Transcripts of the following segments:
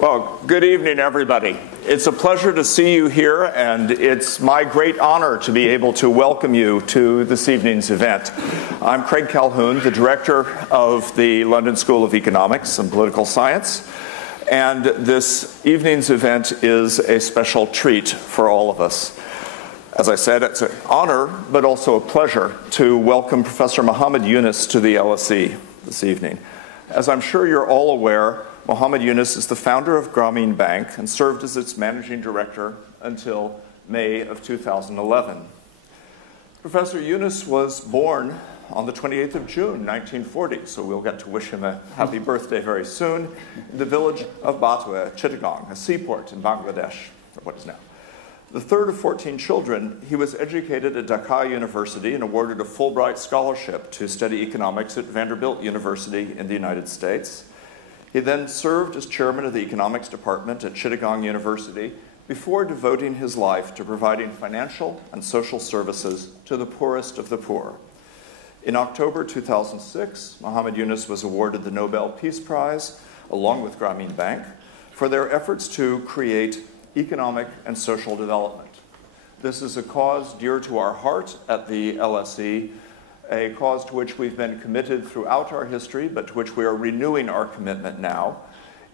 Well, good evening, everybody. It's a pleasure to see you here, and it's my great honor to be able to welcome you to this evening's event. I'm Craig Calhoun, the director of the London School of Economics and Political Science, and this evening's event is a special treat for all of us. As I said, it's an honor, but also a pleasure to welcome Professor Mohammed Yunus to the LSE this evening. As I'm sure you're all aware, Mohammed Yunus is the founder of Grameen Bank and served as its managing director until May of 2011. Professor Yunus was born on the 28th of June, 1940, so we'll get to wish him a happy birthday very soon, in the village of Bathua, Chittagong, a seaport in Bangladesh, or what is now. The third of 14 children, he was educated at Dhaka University and awarded a Fulbright scholarship to study economics at Vanderbilt University in the United States. He then served as chairman of the economics department at Chittagong University before devoting his life to providing financial and social services to the poorest of the poor. In October 2006, Mohammed Yunus was awarded the Nobel Peace Prize, along with Grameen Bank, for their efforts to create economic and social development. This is a cause dear to our heart at the LSE, a cause to which we've been committed throughout our history, but to which we are renewing our commitment now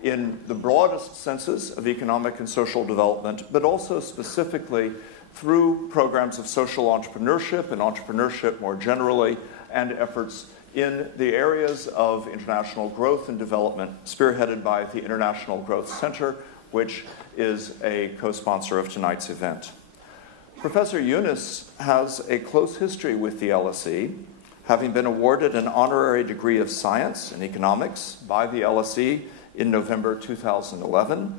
in the broadest senses of economic and social development, but also specifically through programs of social entrepreneurship and entrepreneurship more generally, and efforts in the areas of international growth and development, spearheaded by the International Growth Center, which is a co-sponsor of tonight's event. Professor Yunus has a close history with the LSE, having been awarded an honorary degree of science and economics by the LSE in November 2011.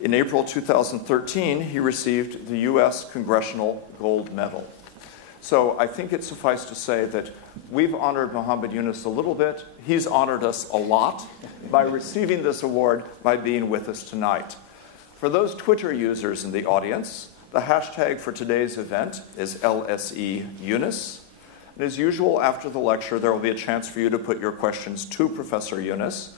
In April 2013, he received the US Congressional Gold Medal. So I think it suffices to say that we've honored Mohammed Yunus a little bit. He's honored us a lot by receiving this award, by being with us tonight. For those Twitter users in the audience, the hashtag for today's event is LSEUnus. And as usual, after the lecture, there will be a chance for you to put your questions to Professor Yunus.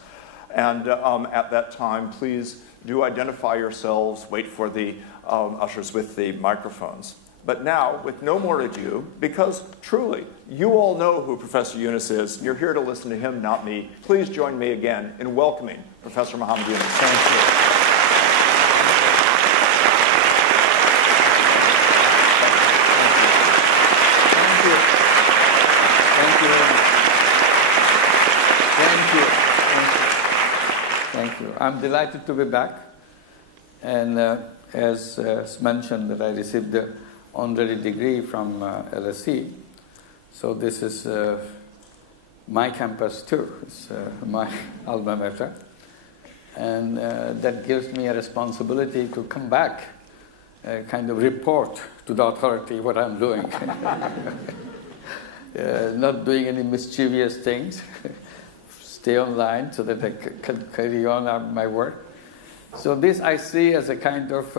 And at that time, please do identify yourselves, wait for the ushers with the microphones. But now, with no more ado, because truly, you all know who Professor Yunus is, you're here to listen to him, not me, please join me again in welcoming Professor Mohammed Yunus. Thank you. I'm delighted to be back, and as mentioned, that I received the honorary degree from LSE, so this is my campus too. It's my alma mater, and that gives me a responsibility to come back, kind of report to the authority what I'm doing. Not doing any mischievous things. Stay online so that I can carry on my work. So this I see as a kind of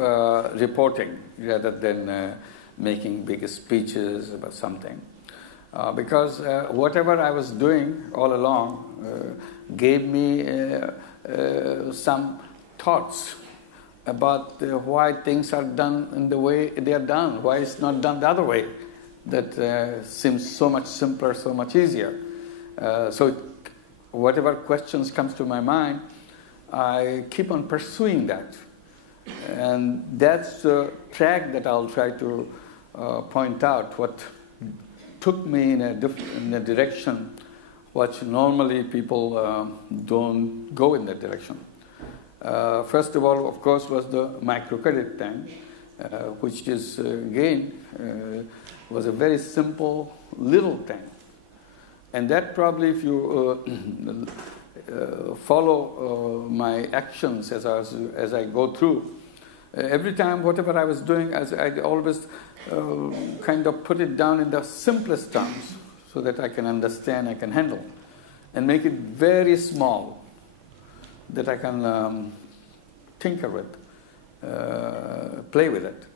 reporting rather than making big speeches about something. Because whatever I was doing all along gave me some thoughts about why things are done in the way they are done, why it's not done the other way. That seems so much simpler, so much easier. Whatever questions comes to my mind, I keep on pursuing that. And that's the track that I'll try to point out, what took me in a direction which normally people don't go in that direction. First of all, of course, was the microcredit thing, which is, again, was a very simple little thing. And that probably, if you follow my actions as I go through, every time whatever I was doing, I always kind of put it down in the simplest terms so that I can understand, I can handle, and make it very small that I can tinker with, play with it.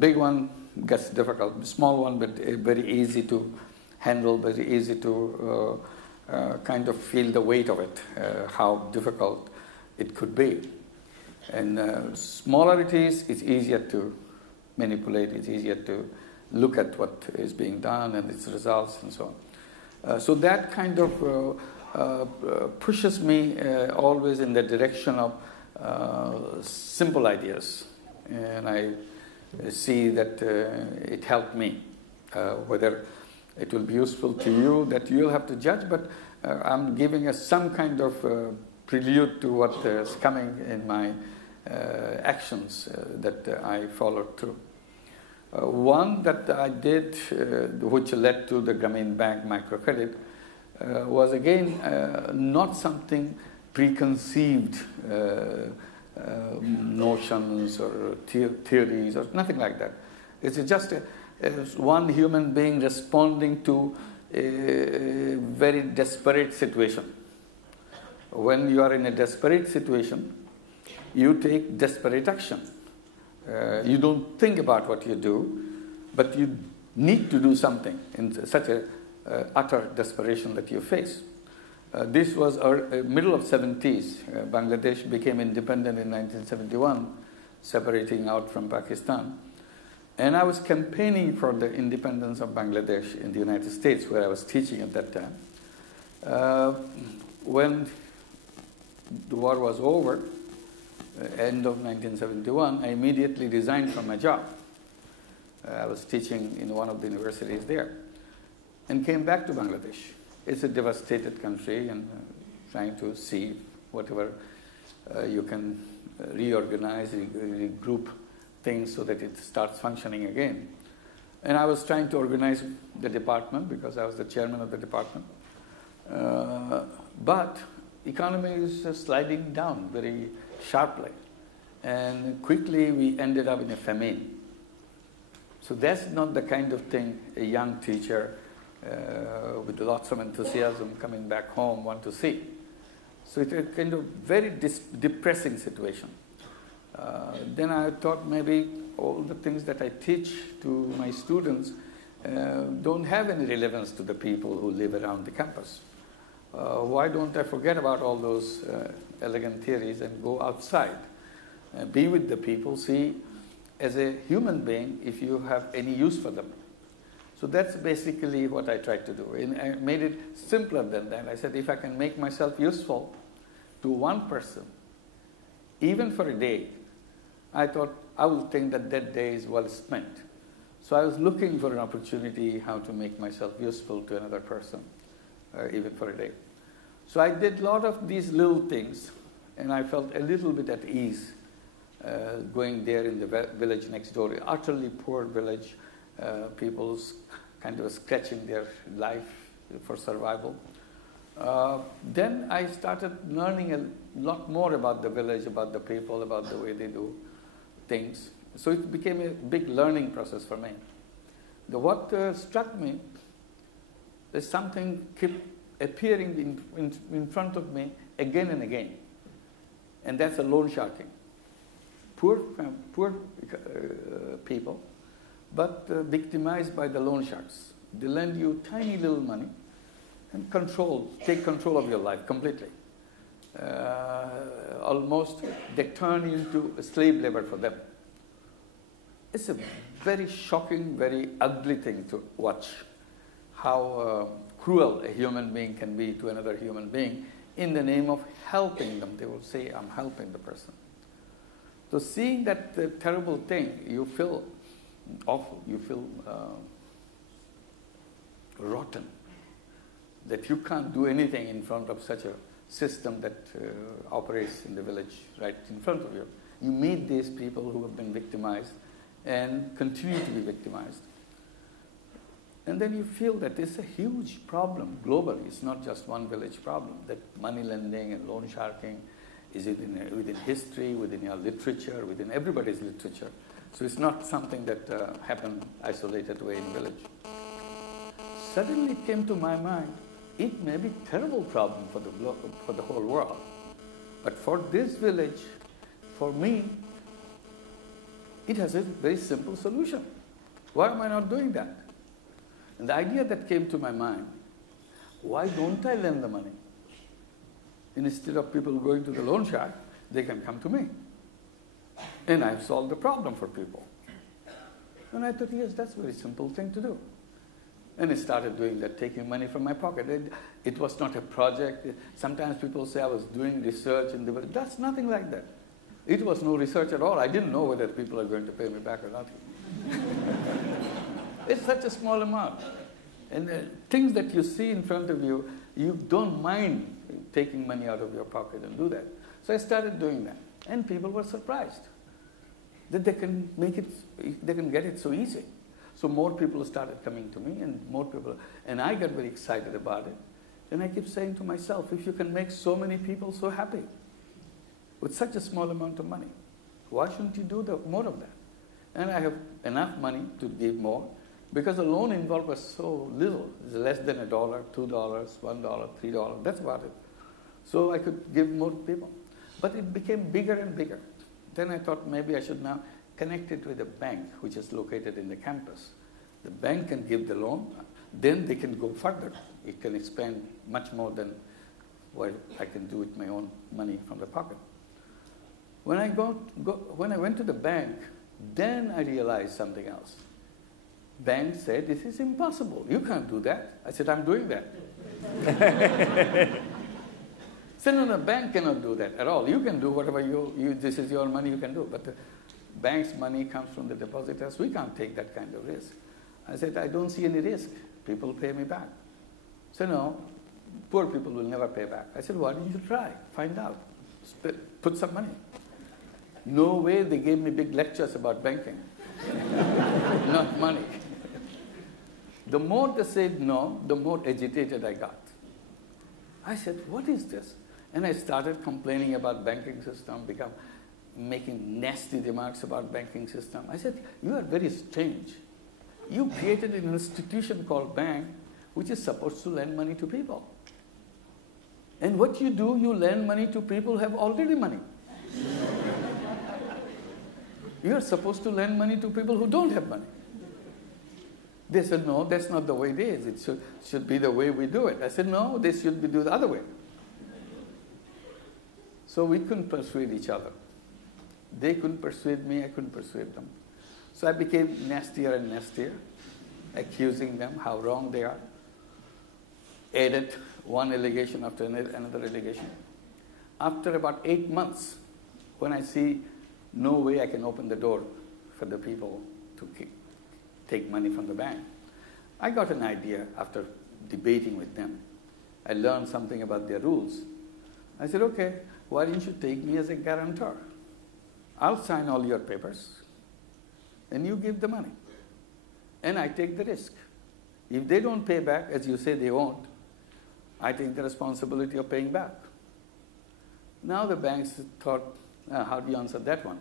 Big one gets difficult, small one, but very easy to handle, very easy to kind of feel the weight of it, how difficult it could be. And smaller it is, it's easier to manipulate, it's easier to look at what is being done and its results and so on. So that kind of pushes me always in the direction of simple ideas. And I see that it helped me. Whether it will be useful to you, that you'll have to judge, but I'm giving us some kind of prelude to what is coming in my actions that I followed through. One that I did, which led to the Grameen Bank microcredit, was again not something preconceived notions or theories or nothing like that. It's just one human being responding to a very desperate situation. When you are in a desperate situation, you take desperate action. You don't think about what you do, but you need to do something in such a utter desperation that you face. This was middle of 70s. Bangladesh became independent in 1971, separating out from Pakistan. And I was campaigning for the independence of Bangladesh in the United States, where I was teaching at that time. When the war was over, end of 1971, I immediately resigned from my job. I was teaching in one of the universities there and came back to Bangladesh. It's a devastated country, and trying to see whatever you can reorganize, regroup things so that it starts functioning again. And I was trying to organize the department because I was the chairman of the department. But economy is sliding down very sharply. And quickly we ended up in a famine. So that's not the kind of thing a young teacher with lots of enthusiasm coming back home want to see. So it's a kind of very depressing situation. Then I thought maybe all the things that I teach to my students don't have any relevance to the people who live around the campus. Why don't I forget about all those elegant theories and go outside, be with the people, see as a human being if you have any use for them. So that's basically what I tried to do. And I made it simpler than that. I said, if I can make myself useful to one person, even for a day, I thought I would think that that day is well spent. So I was looking for an opportunity how to make myself useful to another person, even for a day. So I did a lot of these little things, and I felt a little bit at ease going there in the village next door, utterly poor village, people's kind of scratching their life for survival. Then I started learning a lot more about the village, about the people, about the way they do things. So it became a big learning process for me. What struck me is something kept appearing in front of me again and again, and that's a loan sharking. Poor people, but victimized by the loan sharks. They lend you tiny little money and take control of your life completely. Almost they turn you into slave labor for them. It's a very shocking, very ugly thing to watch, how cruel a human being can be to another human being in the name of helping them. They will say, I'm helping the person. So seeing that terrible thing, you feel awful, you feel rotten, that you can't do anything in front of such a system that operates in the village right in front of you. You meet these people who have been victimized and continue to be victimized. And then you feel that it's a huge problem globally. It's not just one village problem, that money lending and loan sharking is within history, within your literature, within everybody's literature. So it's not something that happened isolated way in village. Suddenly it came to my mind, it may be a terrible problem for the whole world. But for this village, for me, it has a very simple solution. Why am I not doing that? And the idea that came to my mind, why don't I lend the money? Instead of people going to the loan shark, they can come to me. And I've solved the problem for people. And I thought, yes, that's a very simple thing to do. And I started doing that, taking money from my pocket. It was not a project. Sometimes people say I was doing research, and that's nothing like that. It was no research at all. I didn't know whether people are going to pay me back or not. It's such a small amount. And things that you see in front of you, you don't mind taking money out of your pocket and do that. So I started doing that. And people were surprised that they can get it so easy. So more people started coming to me, and more people, and I got very excited about it. And I keep saying to myself, if you can make so many people so happy with such a small amount of money, why shouldn't you do more of that? And I have enough money to give more, because the loan involved was so little. It's less than $1, $2, $1, $3, that's about it. So I could give more people. But it became bigger and bigger. Then I thought maybe I should now connect it with a bank which is located in the campus. The bank can give the loan, then they can go further. It can expand much more than what I can do with my own money from the pocket. When I went to the bank, then I realized something else. Bank said, this is impossible. You can't do that. I said, I'm doing that. Said, no, bank cannot do that at all. You can do whatever this is your money, you can do. But the bank's money comes from the depositors. We can't take that kind of risk. I said, I don't see any risk. People pay me back. So no, poor people will never pay back. I said, why don't you try? Find out. Put some money. No way they gave me big lectures about banking. Not money. The more they said no, the more agitated I got. I said, what is this? And I started complaining about banking system, making nasty remarks about banking system. I said, you are very strange. You created an institution called bank, which is supposed to lend money to people. And what you do, you lend money to people who have already money. You are supposed to lend money to people who don't have money. They said, no, that's not the way it is. It should be the way we do it. I said, no, this should be done the other way. So we couldn't persuade each other. They couldn't persuade me, I couldn't persuade them. So I became nastier and nastier, accusing them how wrong they are. Added one allegation after another allegation. After about 8 months, when I see no way I can open the door for the people to take money from the bank, I got an idea after debating with them. I learned something about their rules. I said, okay, why don't you take me as a guarantor? I'll sign all your papers, and you give the money. And I take the risk. If they don't pay back, as you say they won't, I take the responsibility of paying back. Now the banks thought, how do you answer that one?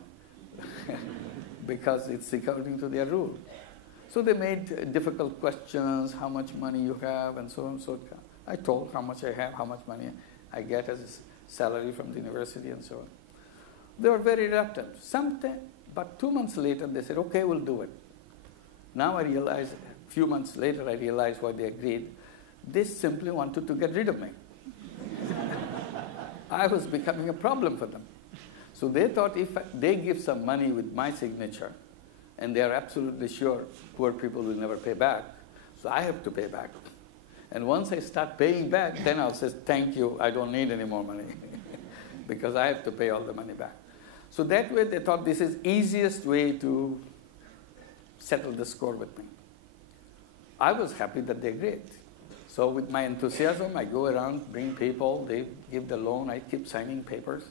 Because it's according to their rule. So they made difficult questions, how much money you have, and so on and so on. I told how much I have, how much money I get as a salary from the university, and so on. They were very reluctant. But 2 months later, they said, okay, we'll do it. Now I realize, a few months later, I realized why they agreed. They simply wanted to get rid of me. I was becoming a problem for them. So they thought if they give some money with my signature, and they are absolutely sure poor people will never pay back, so I have to pay back. And once I start paying back, then I'll say, thank you, I don't need any more money, because I have to pay all the money back. So that way they thought this is easiest way to settle the score with me. I was happy that they agreed. So with my enthusiasm, I go around, bring people, they give the loan, I keep signing papers.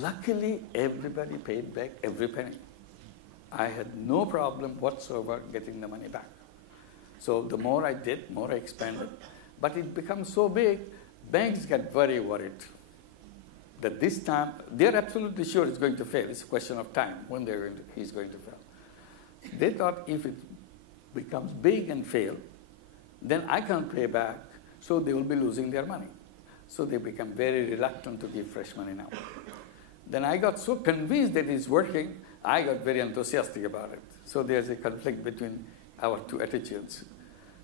Luckily, everybody paid back every penny. I had no problem whatsoever getting the money back. So the more I did, more I expanded. But it becomes so big, banks get very worried that this time, they're absolutely sure it's going to fail. It's a question of time when he's going to fail. They thought if it becomes big and fail, then I can't pay back, so they will be losing their money. So they become very reluctant to give fresh money now. Then I got so convinced that it's working, I got very enthusiastic about it. So there's a conflict between our two attitudes.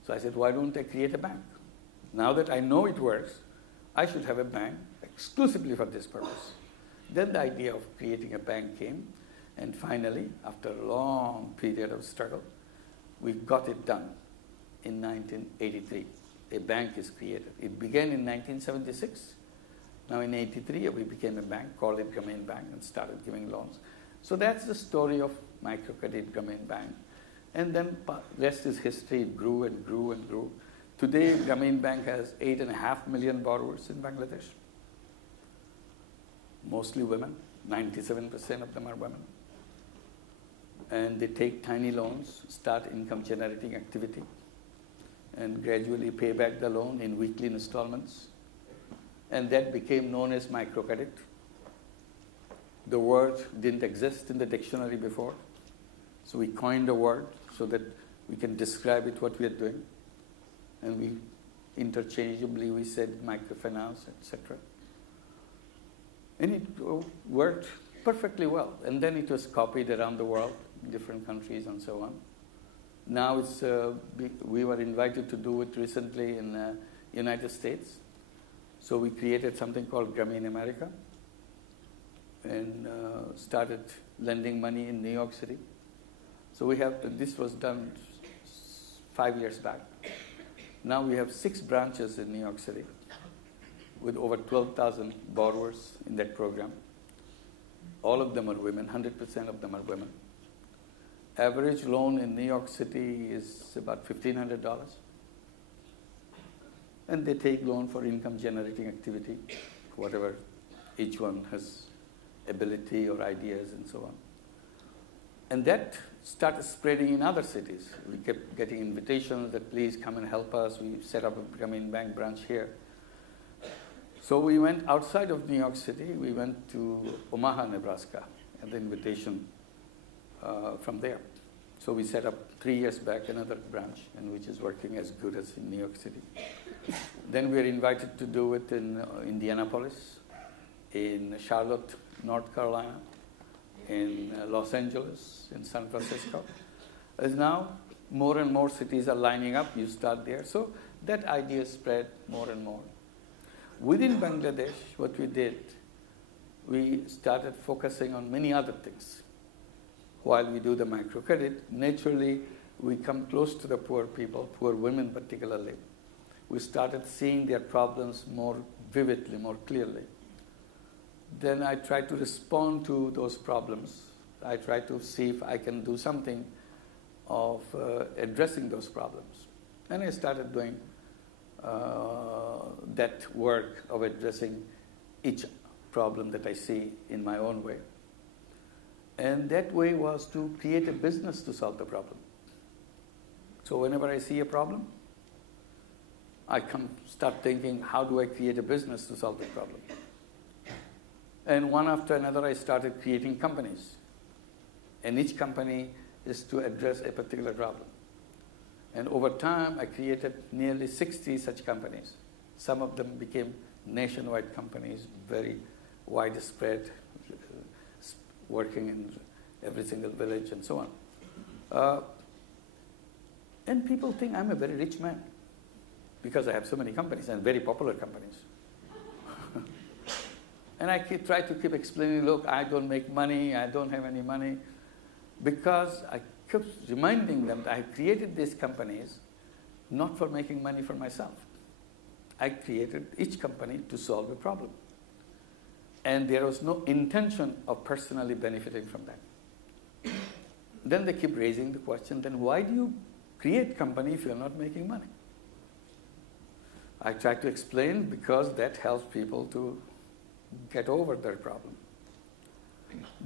So I said, why don't I create a bank? Now that I know it works, I should have a bank exclusively for this purpose. Then the idea of creating a bank came, and finally, after a long period of struggle, we got it done in 1983. A bank is created. It began in 1976. Now in 83, we became a bank, called it Grameen Bank, and started giving loans. So that's the story of microcredit Grameen Bank. And then rest is history. It grew and grew and grew. Today, Grameen Bank has 8.5 million borrowers in Bangladesh. Mostly women. 97% of them are women. And they take tiny loans, start income-generating activity, and gradually pay back the loan in weekly installments. And that became known as microcredit. The word didn't exist in the dictionary before, so we coined a word so that we can describe it, what we are doing. And we interchangeably, we said microfinance, etc. And it worked perfectly well. And then it was copied around the world, in different countries and so on. Now it's, we were invited to do it recently in the United States. So we created something called Grameen America and started lending money in New York City. So we have, this was done 5 years back. Now we have 6 branches in New York City with over 12,000 borrowers in that program. All of them are women, 100% of them are women. Average loan in New York City is about $1,500. And they take loan for income generating activity, whatever each one has ability or ideas and so on. And that started spreading in other cities. We kept getting invitations that please come and help us. We set up a Grameen Bank branch here. So we went outside of New York City. We went to Omaha, Nebraska, at the invitation from there. So we set up 3 years back another branch, and which is working as good as in New York City. Then we were invited to do it in Indianapolis, in Charlotte, North Carolina, in Los Angeles, in San Francisco. As now, more and more cities are lining up. You start there. So that idea spread more and more. Within Bangladesh, what we did, we started focusing on many other things. While we do the microcredit, naturally, we come close to the poor people, poor women particularly. We started seeing their problems more vividly, more clearly. Then I tried to respond to those problems. I tried to see if I can do something of addressing those problems. And I started doing that work of addressing each problem that I see in my own way. And that way was to create a business to solve the problem. So whenever I see a problem, I start thinking, how do I create a business to solve the problem? And one after another, I started creating companies. And each company is to address a particular problem. And over time, I created nearly 60 such companies. Some of them became nationwide companies, very widespread, working in every single village and so on. And people think I'm a very rich man because I have so many companies and very popular companies. And I try to keep explaining, look, I don't make money, I don't have any money, because I kept reminding them that I created these companies not for making money for myself. I created each company to solve a problem. And there was no intention of personally benefiting from that. Then they keep raising the question, then why do you create company if you're not making money? I try to explain because that helps people to get over their problem.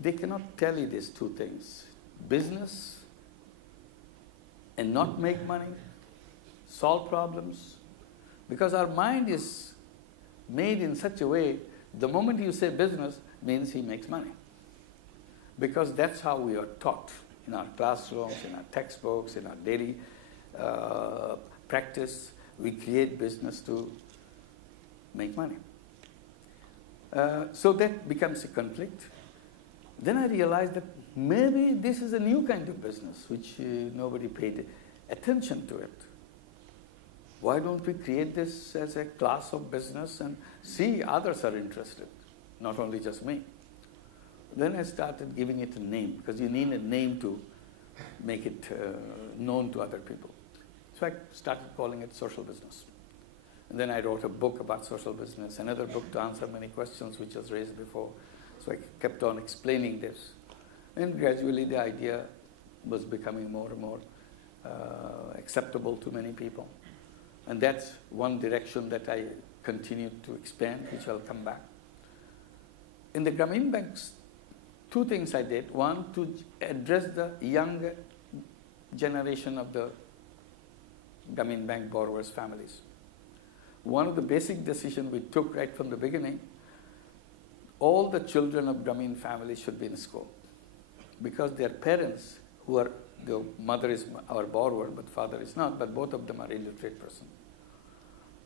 They cannot tell you these two things. Business and not make money, solve problems. Because our mind is made in such a way, the moment you say business means he makes money. Because that's how we are taught in our classrooms, in our textbooks, in our daily practice. We create business to make money. So that becomes a conflict. Then I realized that maybe this is a new kind of business which nobody paid attention to it. Why don't we create this as a class of business and see others are interested, not only just me. Then I started giving it a name, because you need a name to make it known to other people. So I started calling it social business. And then I wrote a book about social business, another book to answer many questions which was raised before. So I kept on explaining this. And gradually the idea was becoming more and more acceptable to many people. And that's one direction that I continued to expand, which I'll come back. In the Grameen Banks, two things I did. One, to address the younger generation of the Grameen Bank borrowers' families. One of the basic decisions we took right from the beginning, all the children of Grameen families should be in school, because their parents, who are, the mother is our borrower, but father is not, but both of them are illiterate persons.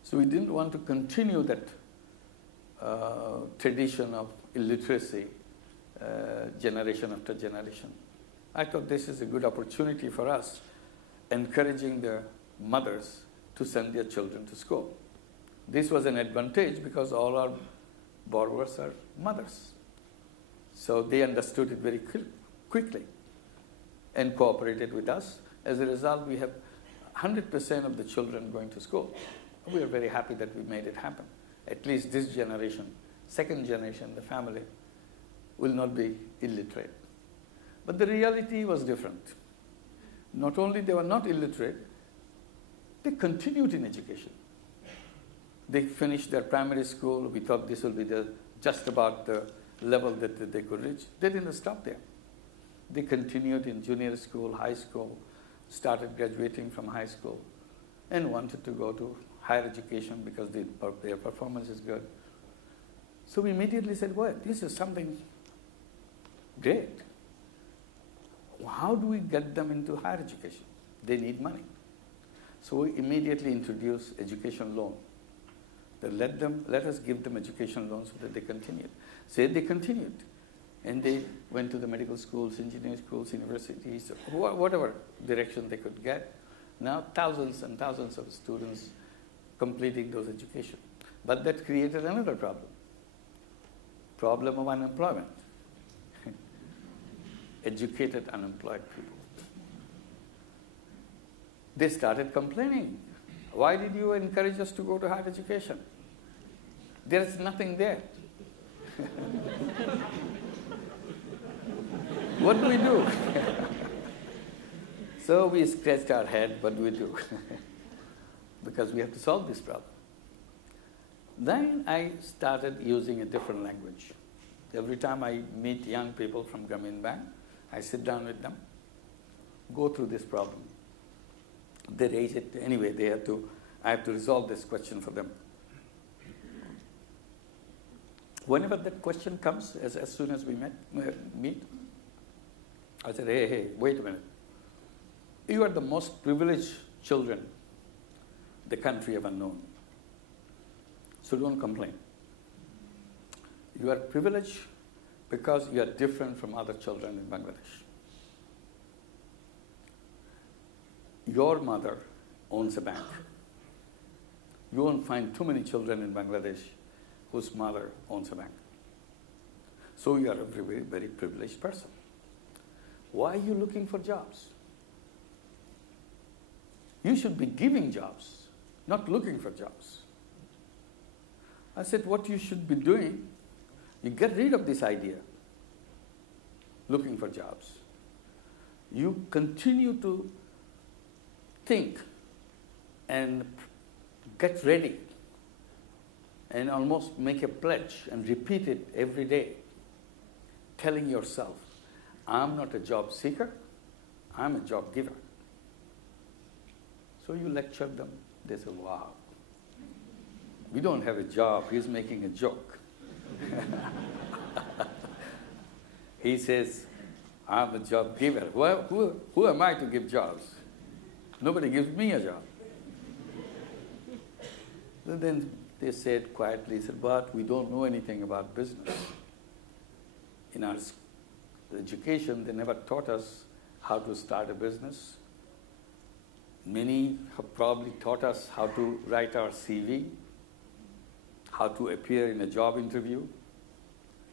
So we didn't want to continue that tradition of illiteracy generation after generation. I thought this is a good opportunity for us, encouraging the mothers to send their children to school. This was an advantage because all our borrowers are mothers. So they understood it very quickly and cooperated with us. As a result, we have 100% of the children going to school. We are very happy that we made it happen. At least this generation, second generation, the family, will not be illiterate. But the reality was different. Not only they were not illiterate, they continued in education. They finished their primary school. We thought this will be just about the level that they could reach. They didn't stop there. They continued in junior school, high school, started graduating from high school, and wanted to go to higher education because their performance is good. So we immediately said, well, this is something great. How do we get them into higher education? They need money. So we immediately introduced education loan. Let us give them education loans so that they continued. So they continued. And they went to the medical schools, engineering schools, universities, whatever direction they could get. Now thousands and thousands of students completing those education. But that created another problem. Problem of unemployment. Educated unemployed people. They started complaining. Why did you encourage us to go to higher education? There is nothing there. What do we do? So we scratched our head, what do we do? Because we have to solve this problem. Then I started using a different language. Every time I meet young people from Grameen Bank, I sit down with them, go through this problem. They raise it anyway, I have to resolve this question for them. Whenever that question comes, as soon as we meet, I said, hey, wait a minute. You are the most privileged children the country ever known. So don't complain. You are privileged because you are different from other children in Bangladesh. Your mother owns a bank. You won't find too many children in Bangladesh whose mother owns a bank. So you are a very, very privileged person. Why are you looking for jobs? You should be giving jobs, not looking for jobs. I said, what you should be doing, you get rid of this idea, looking for jobs. You continue to think and get ready and almost make a pledge and repeat it every day, telling yourself, I'm not a job seeker, I'm a job giver. So you lecture them, they say, wow, we don't have a job, he's making a joke. He says, I'm a job giver. Well, who am I to give jobs? Nobody gives me a job. And then they said quietly, but we don't know anything about business. In our education, they never taught us how to start a business. Many have probably taught us how to write our CV, how to appear in a job interview,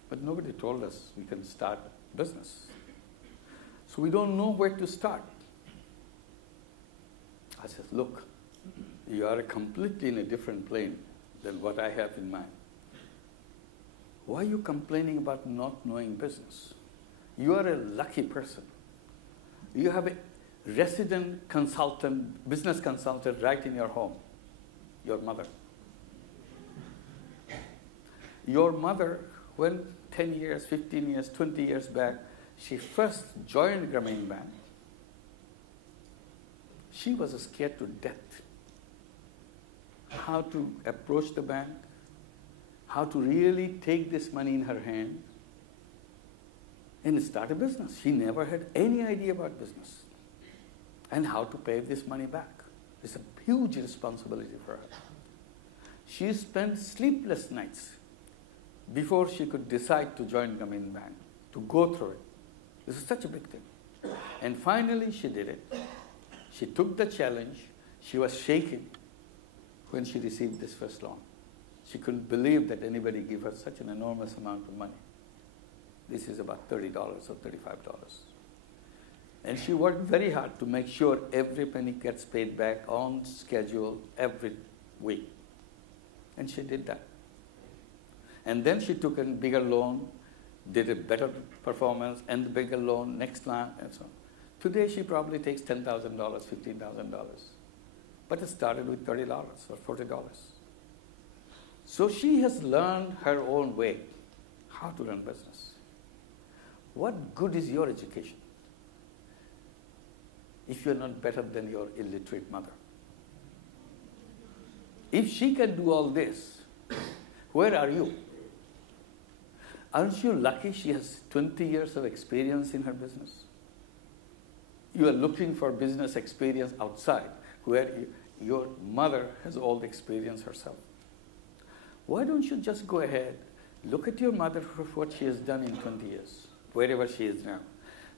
but nobody told us we can start business. So we don't know where to start. I said, look, you are completely in a different plane than what I have in mind. Why are you complaining about not knowing business? You are a lucky person. You have a resident consultant, business consultant right in your home, your mother. Your mother, when 10 years, 15 years, 20 years back, she first joined Grameen Bank, she was scared to death. How to approach the bank, how to really take this money in her hand and start a business. She never had any idea about business and how to pay this money back. It's a huge responsibility for her. She spent sleepless nights before she could decide to join Grameen Bank, to go through it. This is such a big thing. And finally she did it. She took the challenge. She was shaking when she received this first loan. She couldn't believe that anybody gave her such an enormous amount of money. This is about $30 or $35. And she worked very hard to make sure every penny gets paid back on schedule every week. And she did that. And then she took a bigger loan, did a better performance, and the bigger loan, next line, and so on. Today she probably takes $10,000, $15,000. But it started with $30 or $40. So she has learned her own way how to run business. What good is your education if you're not better than your illiterate mother? If she can do all this, where are you? Aren't you lucky she has 20 years of experience in her business? You are looking for business experience outside, where your mother has all the experience herself. Why don't you just go ahead, look at your mother for what she has done in 20 years, wherever she is now.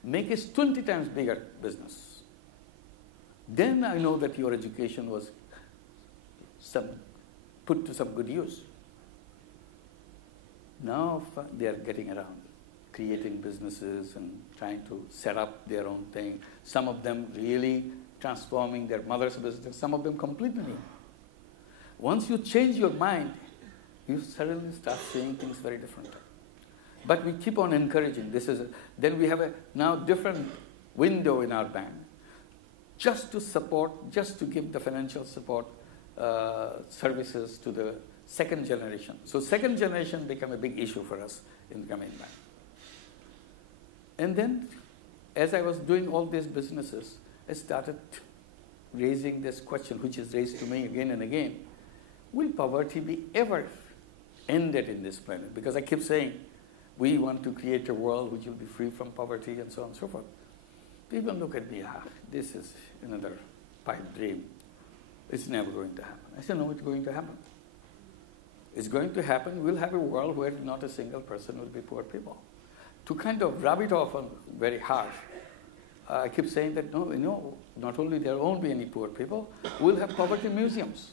Make it 20 times bigger business. Then I know that your education was put to some good use. Now they are getting around, creating businesses and trying to set up their own thing. Some of them really transforming their mother's business, some of them completely new. Once you change your mind, you suddenly start seeing things very differently. But we keep on encouraging. Then we have a now different window in our bank, just to support, just to give the financial support services to the second generation. So second generation became a big issue for us in Grameen Bank. And then, as I was doing all these businesses, I started raising this question, which is raised to me again and again. Will poverty be ever ended in this planet? Because I keep saying, we want to create a world which will be free from poverty and so on and so forth. People look at me, this is another pipe dream. It's never going to happen. I said, no, it's going to happen. It's going to happen. We'll have a world where not a single person will be poor people. To kind of rub it off on very harsh, I keep saying that, no, not only there won't be any poor people, we'll have poverty museums.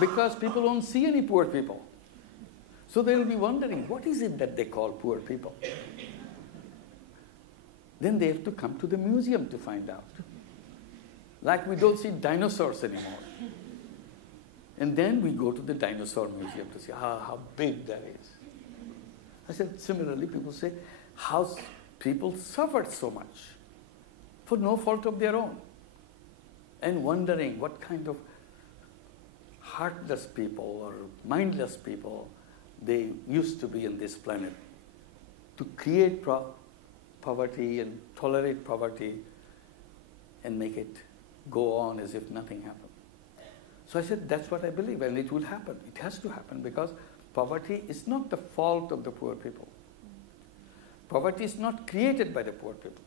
Because people won't see any poor people. So they'll be wondering, what is it that they call poor people? Then they have to come to the museum to find out. Like we don't see dinosaurs anymore. And then we go to the dinosaur museum to see how big that is. I said, similarly, people say, how people suffered so much for no fault of their own. And wondering what kind of heartless people or mindless people they used to be in this planet to create poverty and tolerate poverty and make it go on as if nothing happened. So I said, that's what I believe, and it will happen. It has to happen because poverty is not the fault of the poor people. Poverty is not created by the poor people.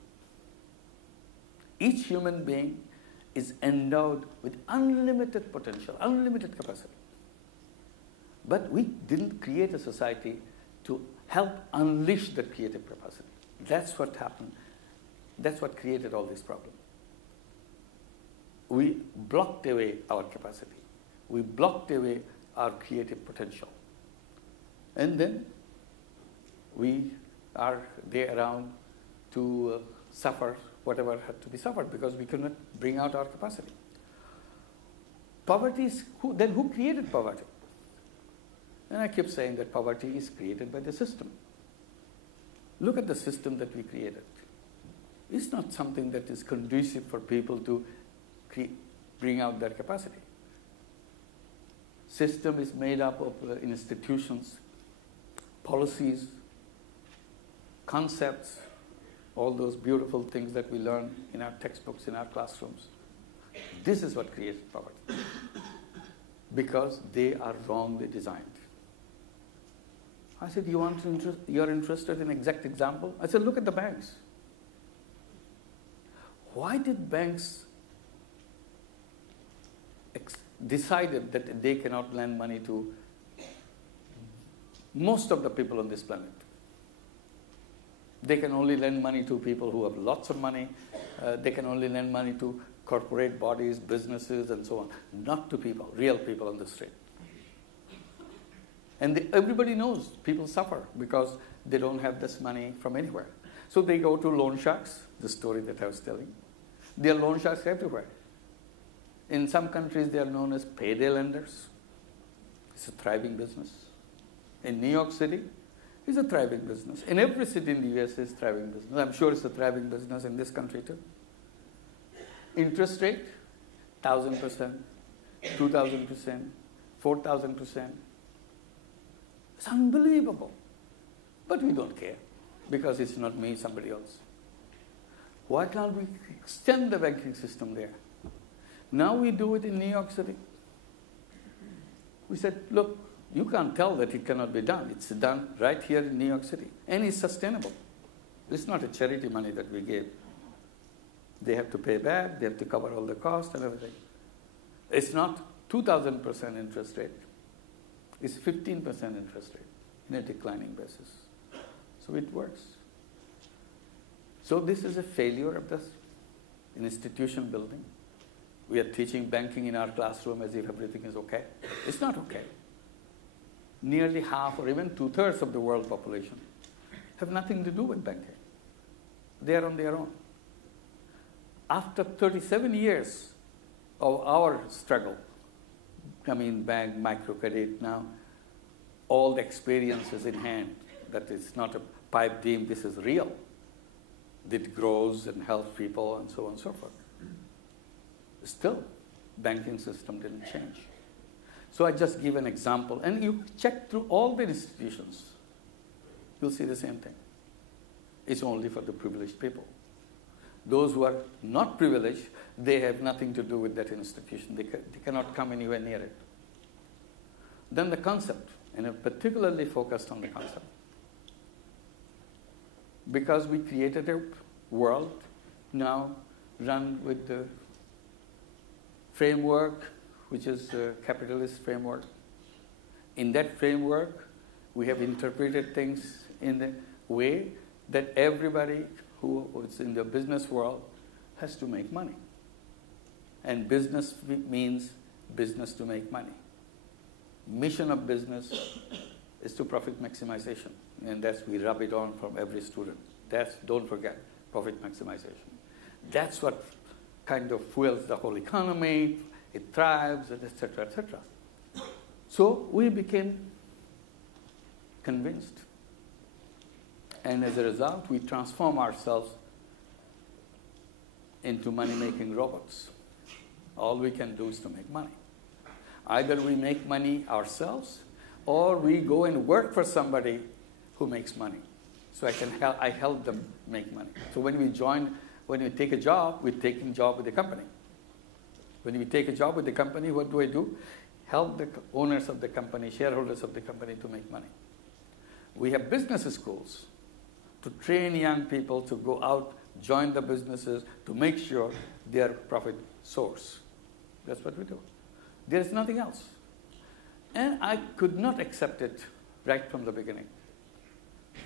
Each human being is endowed with unlimited potential, unlimited capacity. But we didn't create a society to help unleash that creative capacity. That's what happened. That's what created all this problem. We blocked away our capacity. We blocked away our creative potential. And then we are there around to suffer whatever had to be suffered because we could not bring out our capacity. Poverty is, then who created poverty? And I keep saying that poverty is created by the system. Look at the system that we created. It's not something that is conducive for people to bring out their capacity. System is made up of institutions, policies, concepts, all those beautiful things that we learn in our textbooks, in our classrooms. This is what creates poverty. Because they are wrongly designed. I said, you're interested in exact example? I said, look at the banks. Why did banks decided that they cannot lend money to most of the people on this planet? They can only lend money to people who have lots of money. They can only lend money to corporate bodies, businesses, and so on. Not to people, real people on the street. And everybody knows people suffer because they don't have this money from anywhere. So they go to loan sharks, the story that I was telling. There are loan sharks everywhere. In some countries, they are known as payday lenders. It's a thriving business. In New York City, it's a thriving business. In every city in the US, it's a thriving business. I'm sure it's a thriving business in this country too. Interest rate, 1,000%, 2,000%, 4,000%. It's unbelievable. But we don't care because it's not me, somebody else. Why can't we extend the banking system there? Now we do it in New York City. We said, look, you can't tell that it cannot be done. It's done right here in New York City. And it's sustainable. It's not a charity money that we gave. They have to pay back. They have to cover all the costs and everything. It's not 2,000% interest rate. It's 15% interest rate in a declining basis. So it works. So this is a failure of the institution building. We are teaching banking in our classroom as if everything is okay. It's not okay. Nearly half or even 2/3 of the world population have nothing to do with banking. They are on their own. After 37 years of our struggle, Grameen Bank, microcredit now, all the experiences in hand, that it's not a pipe dream, this is real. It grows and helps people and so on and so forth. Still, banking system didn't change. So I just give an example. And you check through all the institutions, you'll see the same thing. It's only for the privileged people. Those who are not privileged, they have nothing to do with that institution. They cannot come anywhere near it. Then the concept, and I'm particularly focused on the concept. Because we created a world now run with the framework, which is a capitalist framework. In that framework, we have interpreted things in the way that everybody who is in the business world has to make money. And business means business to make money. Mission of business is to profit maximization. And that's, we rub it on from every student. That's, don't forget, profit maximization. That's what kind of fuels the whole economy, it thrives, etc., etc. So we became convinced. And as a result, we transform ourselves into money-making robots. All we can do is to make money. Either we make money ourselves, or we go and work for somebody who makes money. So I help them make money. So when we take a job, we're taking a job with the company. When we take a job with the company, what do? Help the owners of the company, shareholders of the company to make money. We have business schools to train young people to go out, join the businesses, to make sure they are profit source. That's what we do. There is nothing else. And I could not accept it right from the beginning.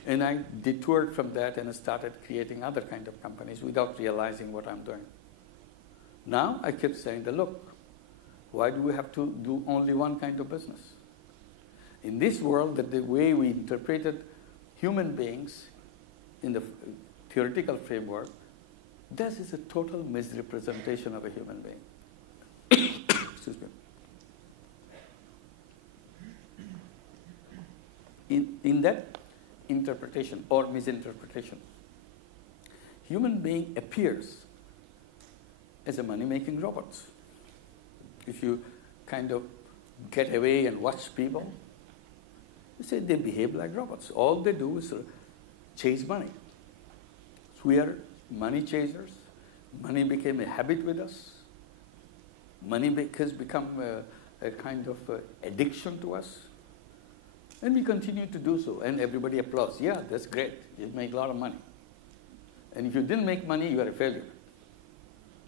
And I detoured from that and started creating other kind of companies without realizing what I'm doing. Now I keep saying that, look, why do we have to do only one kind of business? In this world, that the way we interpreted human beings in the theoretical framework, this is a total misrepresentation of a human being. Excuse me. In that interpretation or misinterpretation, human being appears as a money-making robots. If you kind of get away and watch people, you say they behave like robots. All they do is chase money. So we are money chasers. Money became a habit with us. Money has become a kind of addiction to us. And we continue to do so. And everybody applauds. Yeah, that's great. You make a lot of money. And if you didn't make money, you are a failure.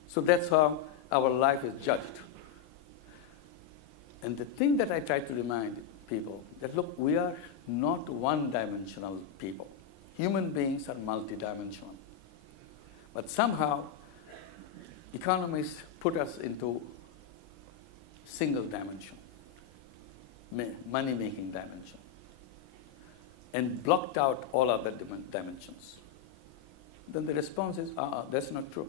So that's how our life is judged. And the thing that I try to remind people, that look, we are not one-dimensional people. Human beings are multidimensional. But somehow, economists put us into single dimension, money-making dimension, and blocked out all other dimensions. Then the response is, that's not true.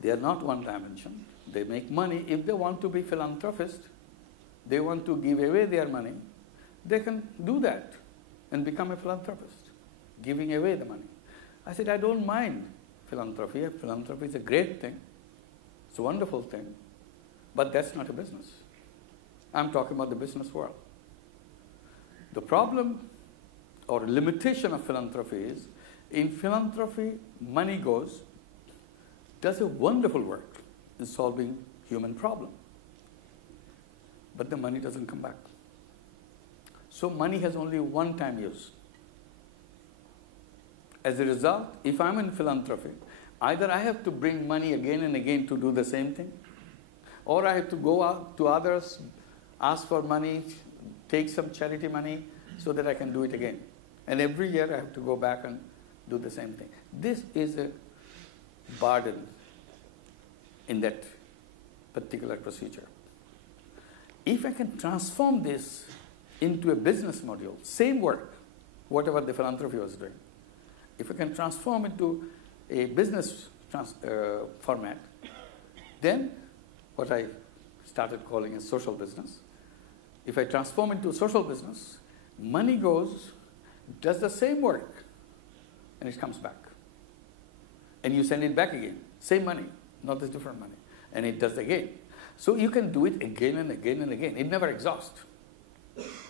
They are not one dimension. They make money. If they want to be philanthropists, they want to give away their money, they can do that and become a philanthropist, giving away the money. I said, I don't mind philanthropy. Philanthropy is a great thing. It's a wonderful thing. But that's not a business. I'm talking about the business world. The problem or limitation of philanthropy is, in philanthropy, money goes, does a wonderful work in solving human problem. But the money doesn't come back. So money has only one-time use. As a result, if I'm in philanthropy, either I have to bring money again and again to do the same thing, or I have to go out to others, ask for money, take some charity money so that I can do it again. And every year I have to go back and do the same thing. This is a burden in that particular procedure. If I can transform this into a business module, same work, whatever the philanthropy was doing, if I can transform into a business format, then what I started calling a social business. If I transform into a social business, money goes, does the same work, and it comes back. And you send it back again, same money, not this different money, and it does again. So you can do it again and again and again. It never exhausts.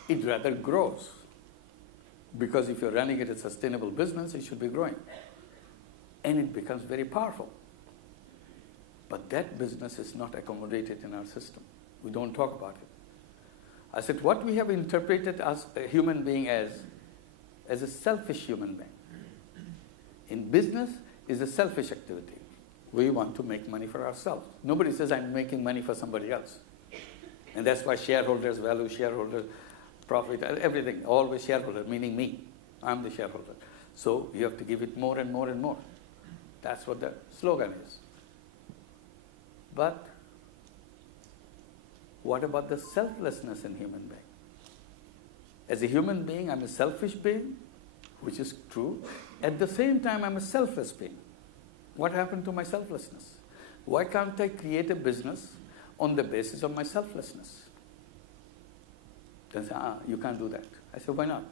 It rather grows. Because if you're running it as a sustainable business, it should be growing. And it becomes very powerful. But that business is not accommodated in our system. We don't talk about it. I said, what we have interpreted as a human being as a selfish human being. In business is a selfish activity. We want to make money for ourselves. Nobody says I'm making money for somebody else. And that's why shareholders value shareholders, profit, everything, always shareholder, meaning me. I'm the shareholder. So you have to give it more and more and more. That's what the slogan is. But what about the selflessness in human being? As a human being, I'm a selfish being, which is true. At the same time, I'm a selfless being. What happened to my selflessness? Why can't I create a business on the basis of my selflessness? They say, you can't do that. I said, why not?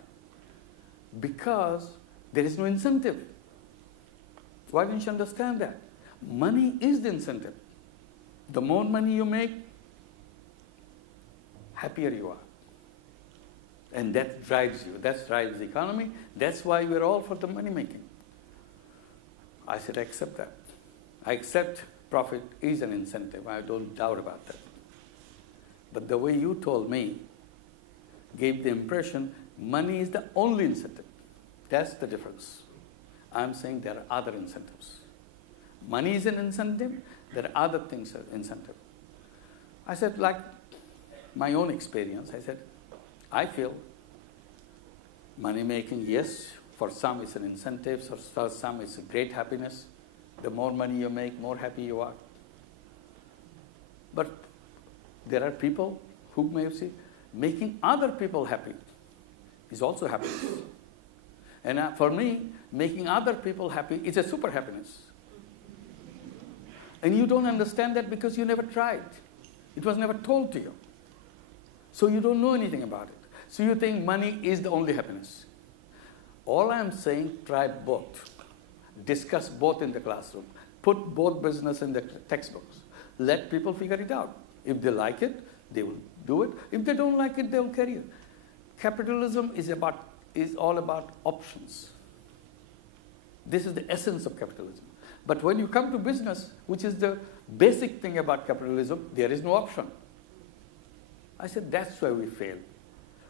Because there is no incentive. Why don't you understand that? Money is the incentive. The more money you make, happier you are. And that drives you. That drives the economy. That's why we're all for the money making. I said, I accept that. I accept profit is an incentive. I don't doubt about that. But the way you told me gave the impression money is the only incentive. That's the difference. I'm saying there are other incentives. Money is an incentive. There are other things that are incentive. I said, like my own experience, I said, I feel money making, yes, for some it's an incentive, for some it's a great happiness. The more money you make, more happy you are. But there are people who may say, making other people happy is also happiness. And for me, making other people happy is a super happiness. And you don't understand that because you never tried. It was never told to you. So you don't know anything about it. So you think money is the only happiness. All I'm saying, try both. Discuss both in the classroom. Put both business in the textbooks. Let people figure it out. If they like it, they will do it. If they don't like it, they will carry it. Capitalism is all about options. This is the essence of capitalism. But when you come to business, which is the basic thing about capitalism, there is no option. I said, that's why we fail.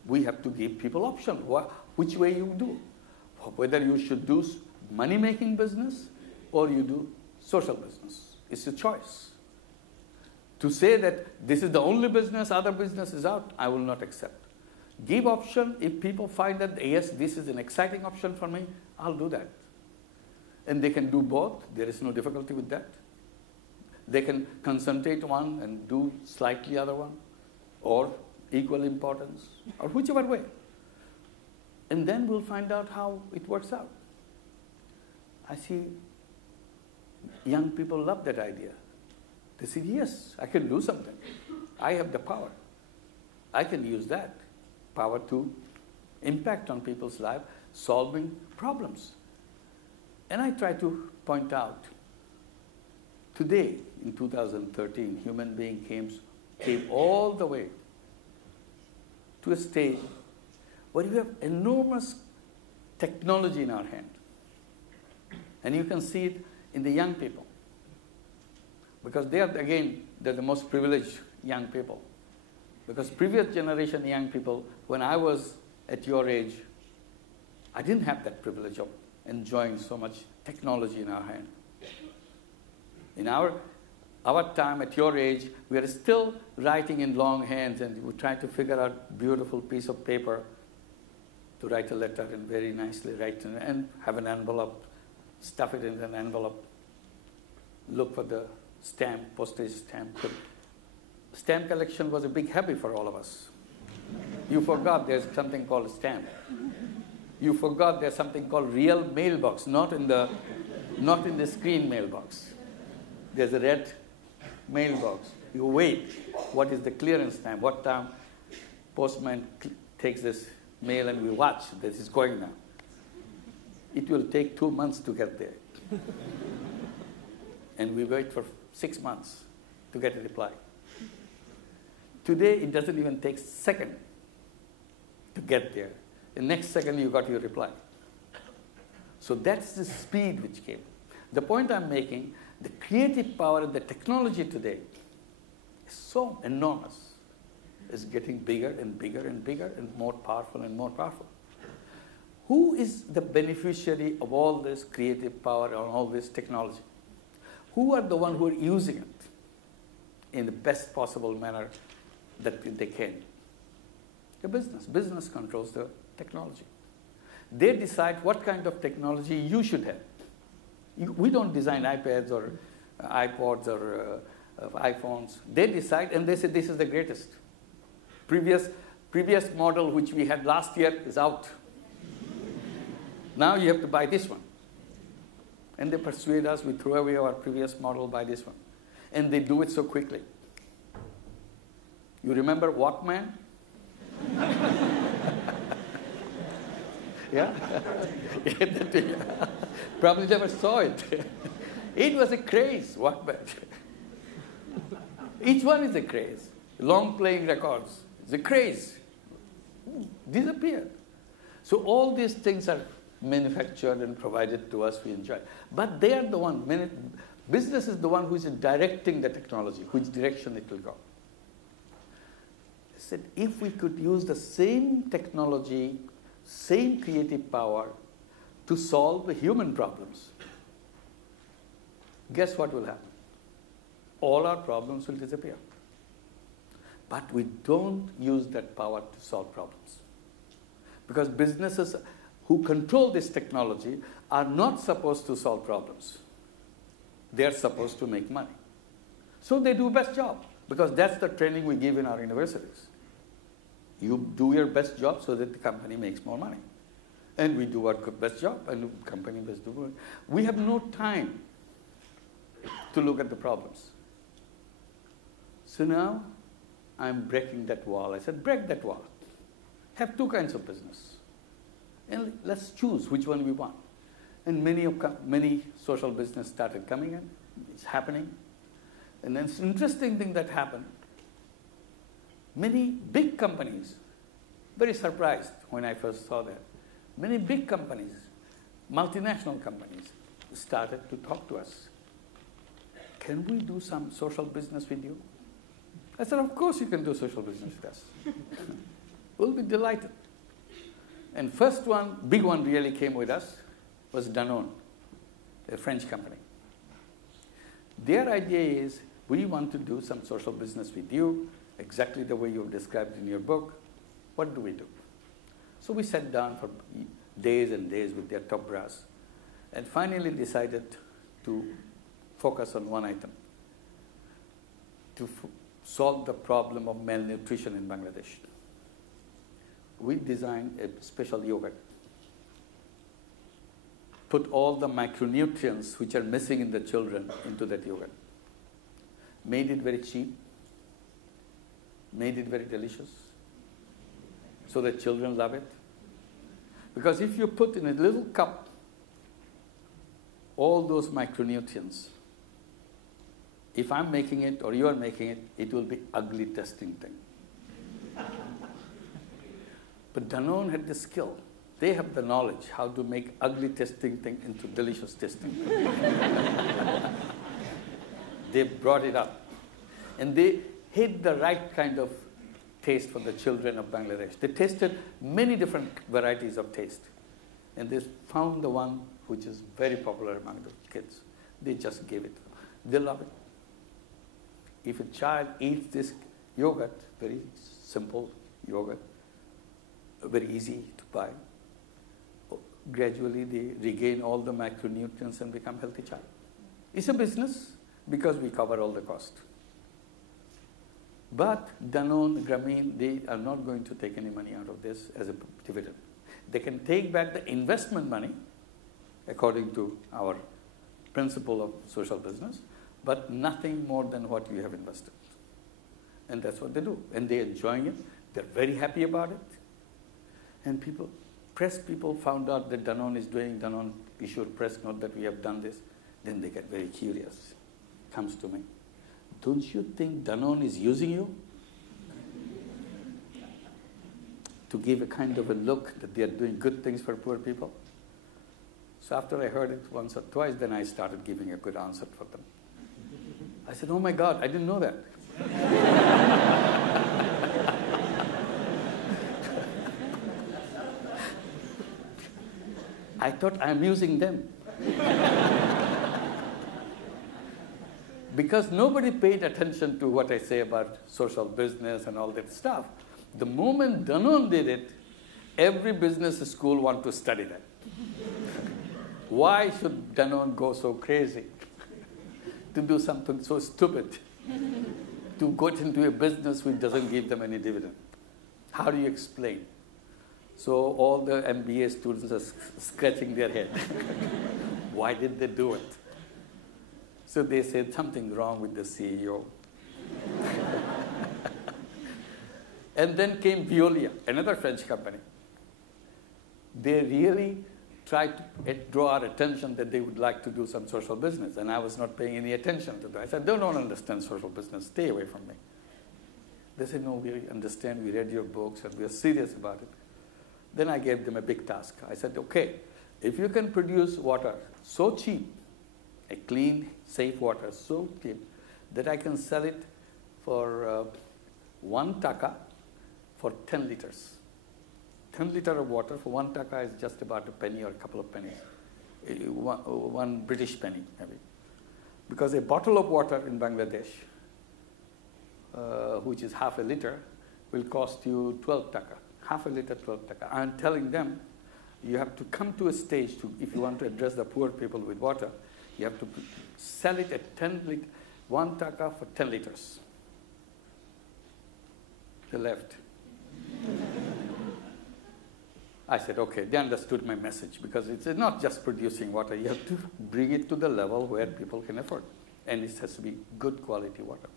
We have to give people options. Which way you do. Whether you should do money-making business or you do social business. It's a choice. To say that this is the only business, other business is out, I will not accept. Give option. If people find that, yes, this is an exciting option for me, I'll do that. And they can do both. There is no difficulty with that. They can concentrate one and do slightly other one, or equal importance, or whichever way. And then we'll find out how it works out. I see young people love that idea. They say, yes, I can do something. I have the power. I can use that power to impact on people's lives, solving problems. And I try to point out, today, in 2013, human being came all the way to a stage where you have enormous technology in our hand. And you can see it in the young people. Because they're the most privileged young people. Because previous generation young people, when I was at your age, I didn't have that privilege of enjoying so much technology in our hand. In our time, at your age, we are still writing in long hands, and we try to figure out a beautiful piece of paper to write a letter and very nicely write and have an envelope, stuff it in an envelope, look for the stamp, postage stamp. Stamp collection was a big hobby for all of us. You forgot there's something called stamp. You forgot there's something called real mailbox, not in the screen mailbox. There's a red mailbox. You wait. What is the clearance time? What time postman takes this mail, and we watch. This is going now. It will take 2 months to get there. And we wait for 6 months to get a reply. Today, it doesn't even take a second to get there. The next second, you got your reply. So that's the speed which came. The point I'm making, the creative power of the technology today is so enormous. It's getting bigger and bigger and bigger and more powerful and more powerful. Who is the beneficiary of all this creative power and all this technology? Who are the ones who are using it in the best possible manner that they can? The business. Business controls the technology. They decide what kind of technology you should have. We don't design iPads or iPods or iPhones. They decide, and they say this is the greatest. Previous model which we had last year is out. Now you have to buy this one. And they persuade us, we throw away our previous model, buy this one. And they do it so quickly. You remember Walkman? Yeah? Probably never saw it. It was a craze, Walkman. Each one is a craze. Long playing records. It's a craze. Disappeared. So all these things are manufactured and provided to us, we enjoy. But they are the one, business is the one who is directing the technology, which direction it will go. I said, if we could use the same technology, same creative power to solve the human problems, guess what will happen? All our problems will disappear. But we don't use that power to solve problems. Because businesses who control this technology are not supposed to solve problems. They are supposed to make money. So they do best job, because that's the training we give in our universities. You do your best job so that the company makes more money. And we do our best job, and the company must do it. We have no time to look at the problems. So now I'm breaking that wall. I said, break that wall. Have two kinds of business. And let's choose which one we want. And many social business started coming in. It's happening. And then it's an interesting thing that happened. Many big companies, very surprised when I first saw that. Many big companies, multinational companies, started to talk to us. Can we do some social business with you? I said, of course you can do social business with us. We'll be delighted. And first one, big one really came with us, was Danone, a French company. Their idea is, we want to do some social business with you, exactly the way you've described in your book. What do we do? So we sat down for days and days with their top brass and finally decided to focus on one item, to solve the problem of malnutrition in Bangladesh. We designed a special yogurt. Put all the micronutrients which are missing in the children into that yogurt. Made it very cheap. Made it very delicious. So that children love it. Because if you put in a little cup all those micronutrients, if I'm making it or you are making it, it will be ugly tasting thing. But Danone had the skill. They have the knowledge how to make ugly tasting thing into delicious tasting. They brought it up. And they hit the right kind of taste for the children of Bangladesh. They tasted many different varieties of taste. And they found the one which is very popular among the kids. They just gave it. They love it. If a child eats this yogurt, very simple yogurt, very easy to buy, gradually they regain all the micronutrients and become a healthy child. It's a business because we cover all the cost. But Danone, Grameen, they are not going to take any money out of this as a dividend. They can take back the investment money according to our principle of social business, but nothing more than what you have invested. And that's what they do. And they're enjoying it. They're very happy about it. And press people found out that Danone is doing, Danone issued a press note that we have done this. Then they get very curious. Comes to me. Don't you think Danone is using you? To give a kind of a look that they are doing good things for poor people. So after I heard it once or twice, then I started giving a good answer for them. I said, oh my God, I didn't know that. I thought I'm using them. Because nobody paid attention to what I say about social business and all that stuff. The moment Danone did it, every business school wanted to study that. Why should Danone go so crazy to do something so stupid, to go into a business which doesn't give them any dividend? How do you explain? So all the MBA students are scratching their head. Why did they do it? So they said something wrong with the CEO. And then came Veolia, another French company. They really tried to draw our attention that they would like to do some social business, and I was not paying any attention to that. I said, they don't understand social business, stay away from me. They said, no, we understand, we read your books, and we are serious about it. Then I gave them a big task. I said, okay, if you can produce water so cheap, a clean, safe water, so cheap, that I can sell it for 1 taka for 10 liters. 10 liters of water for 1 taka is just about a penny or a couple of pennies. 1 British penny, maybe. Because a bottle of water in Bangladesh, which is half a liter, will cost you 12 taka. Half a liter, 12 taka. I'm telling them, you have to come to a stage to, if you want to address the poor people with water, you have to sell it at 1 taka for 10 liters. They left. I said, okay, they understood my message, because it's not just producing water. You have to bring it to the level where people can afford. And it has to be good quality water.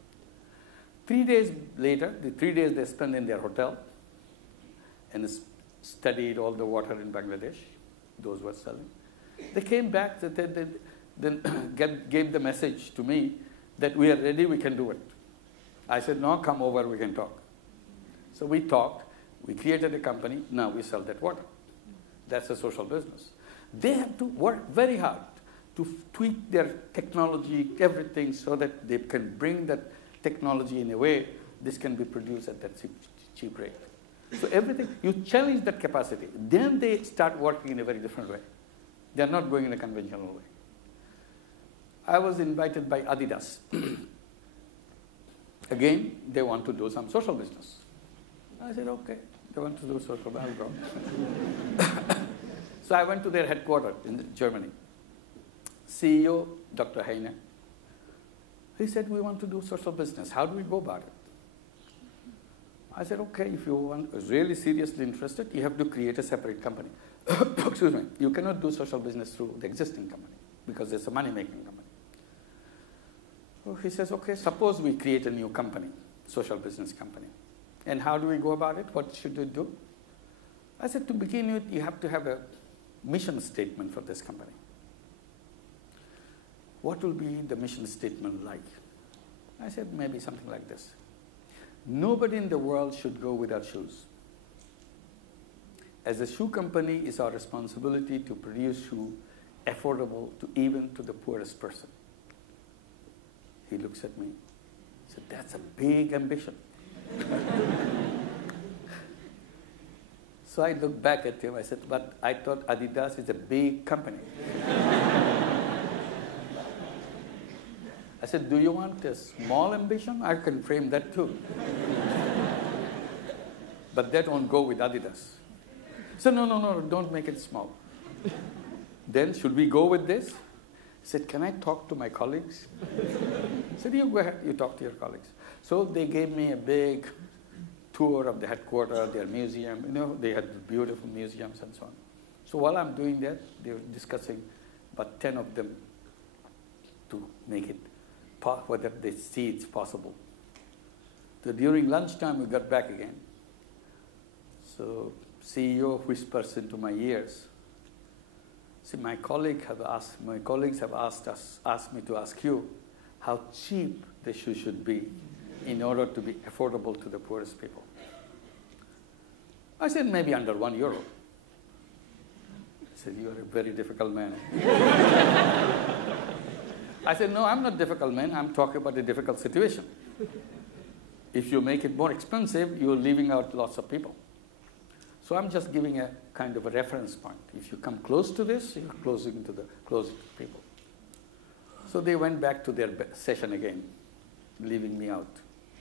3 days later, the 3 days they spent in their hotel and studied all the water in Bangladesh, those were selling. They came back, then gave the message to me that we are ready, we can do it. I said, no, come over, we can talk. So we talked, we created a company, now we sell that water. That's a social business. They have to work very hard to tweak their technology, everything, so that they can bring that technology in a way this can be produced at that cheap rate. So everything, you challenge that capacity. Then they start working in a very different way. They are not going in a conventional way. I was invited by Adidas. Again, they want to do some social business. I said, okay, they want to do social, I'll go. So I went to their headquarters in Germany. CEO, Dr. Heine, he said, we want to do social business. How do we go about it? I said, okay, if you want really seriously interested, you have to create a separate company. Excuse me. You cannot do social business through the existing company because it's a money-making company. So he says, okay, suppose we create a new company, social business company. And how do we go about it? What should we do? I said, to begin with, you have to have a mission statement for this company. What will be the mission statement like? I said, maybe something like this. Nobody in the world should go without shoes. As a shoe company, it's our responsibility to produce shoes affordable to even to the poorest person. He looks at me. He said, that's a big ambition. So I looked back at him. I said, but I thought Adidas is a big company. I said, do you want a small ambition? I can frame that too. But that won't go with Adidas. So no, don't make it small. Then should we go with this? He said, can I talk to my colleagues? I said, you go ahead, you talk to your colleagues. So they gave me a big tour of the headquarters, their museum. You know, they had beautiful museums and so on. So while I'm doing that, they were discussing about 10 of them to make it, whether they see it's possible. So during lunchtime, we got back again. So CEO whispers into my ears. See, my colleagues have asked me to ask you how cheap the shoe should be in order to be affordable to the poorest people. I said, maybe under €1. He said, you are a very difficult man. I said, no, I'm not a difficult man. I'm talking about a difficult situation. If you make it more expensive, you're leaving out lots of people. So I'm just giving a kind of a reference point. If you come close to this, you're closing to the closest people. So they went back to their session again, leaving me out.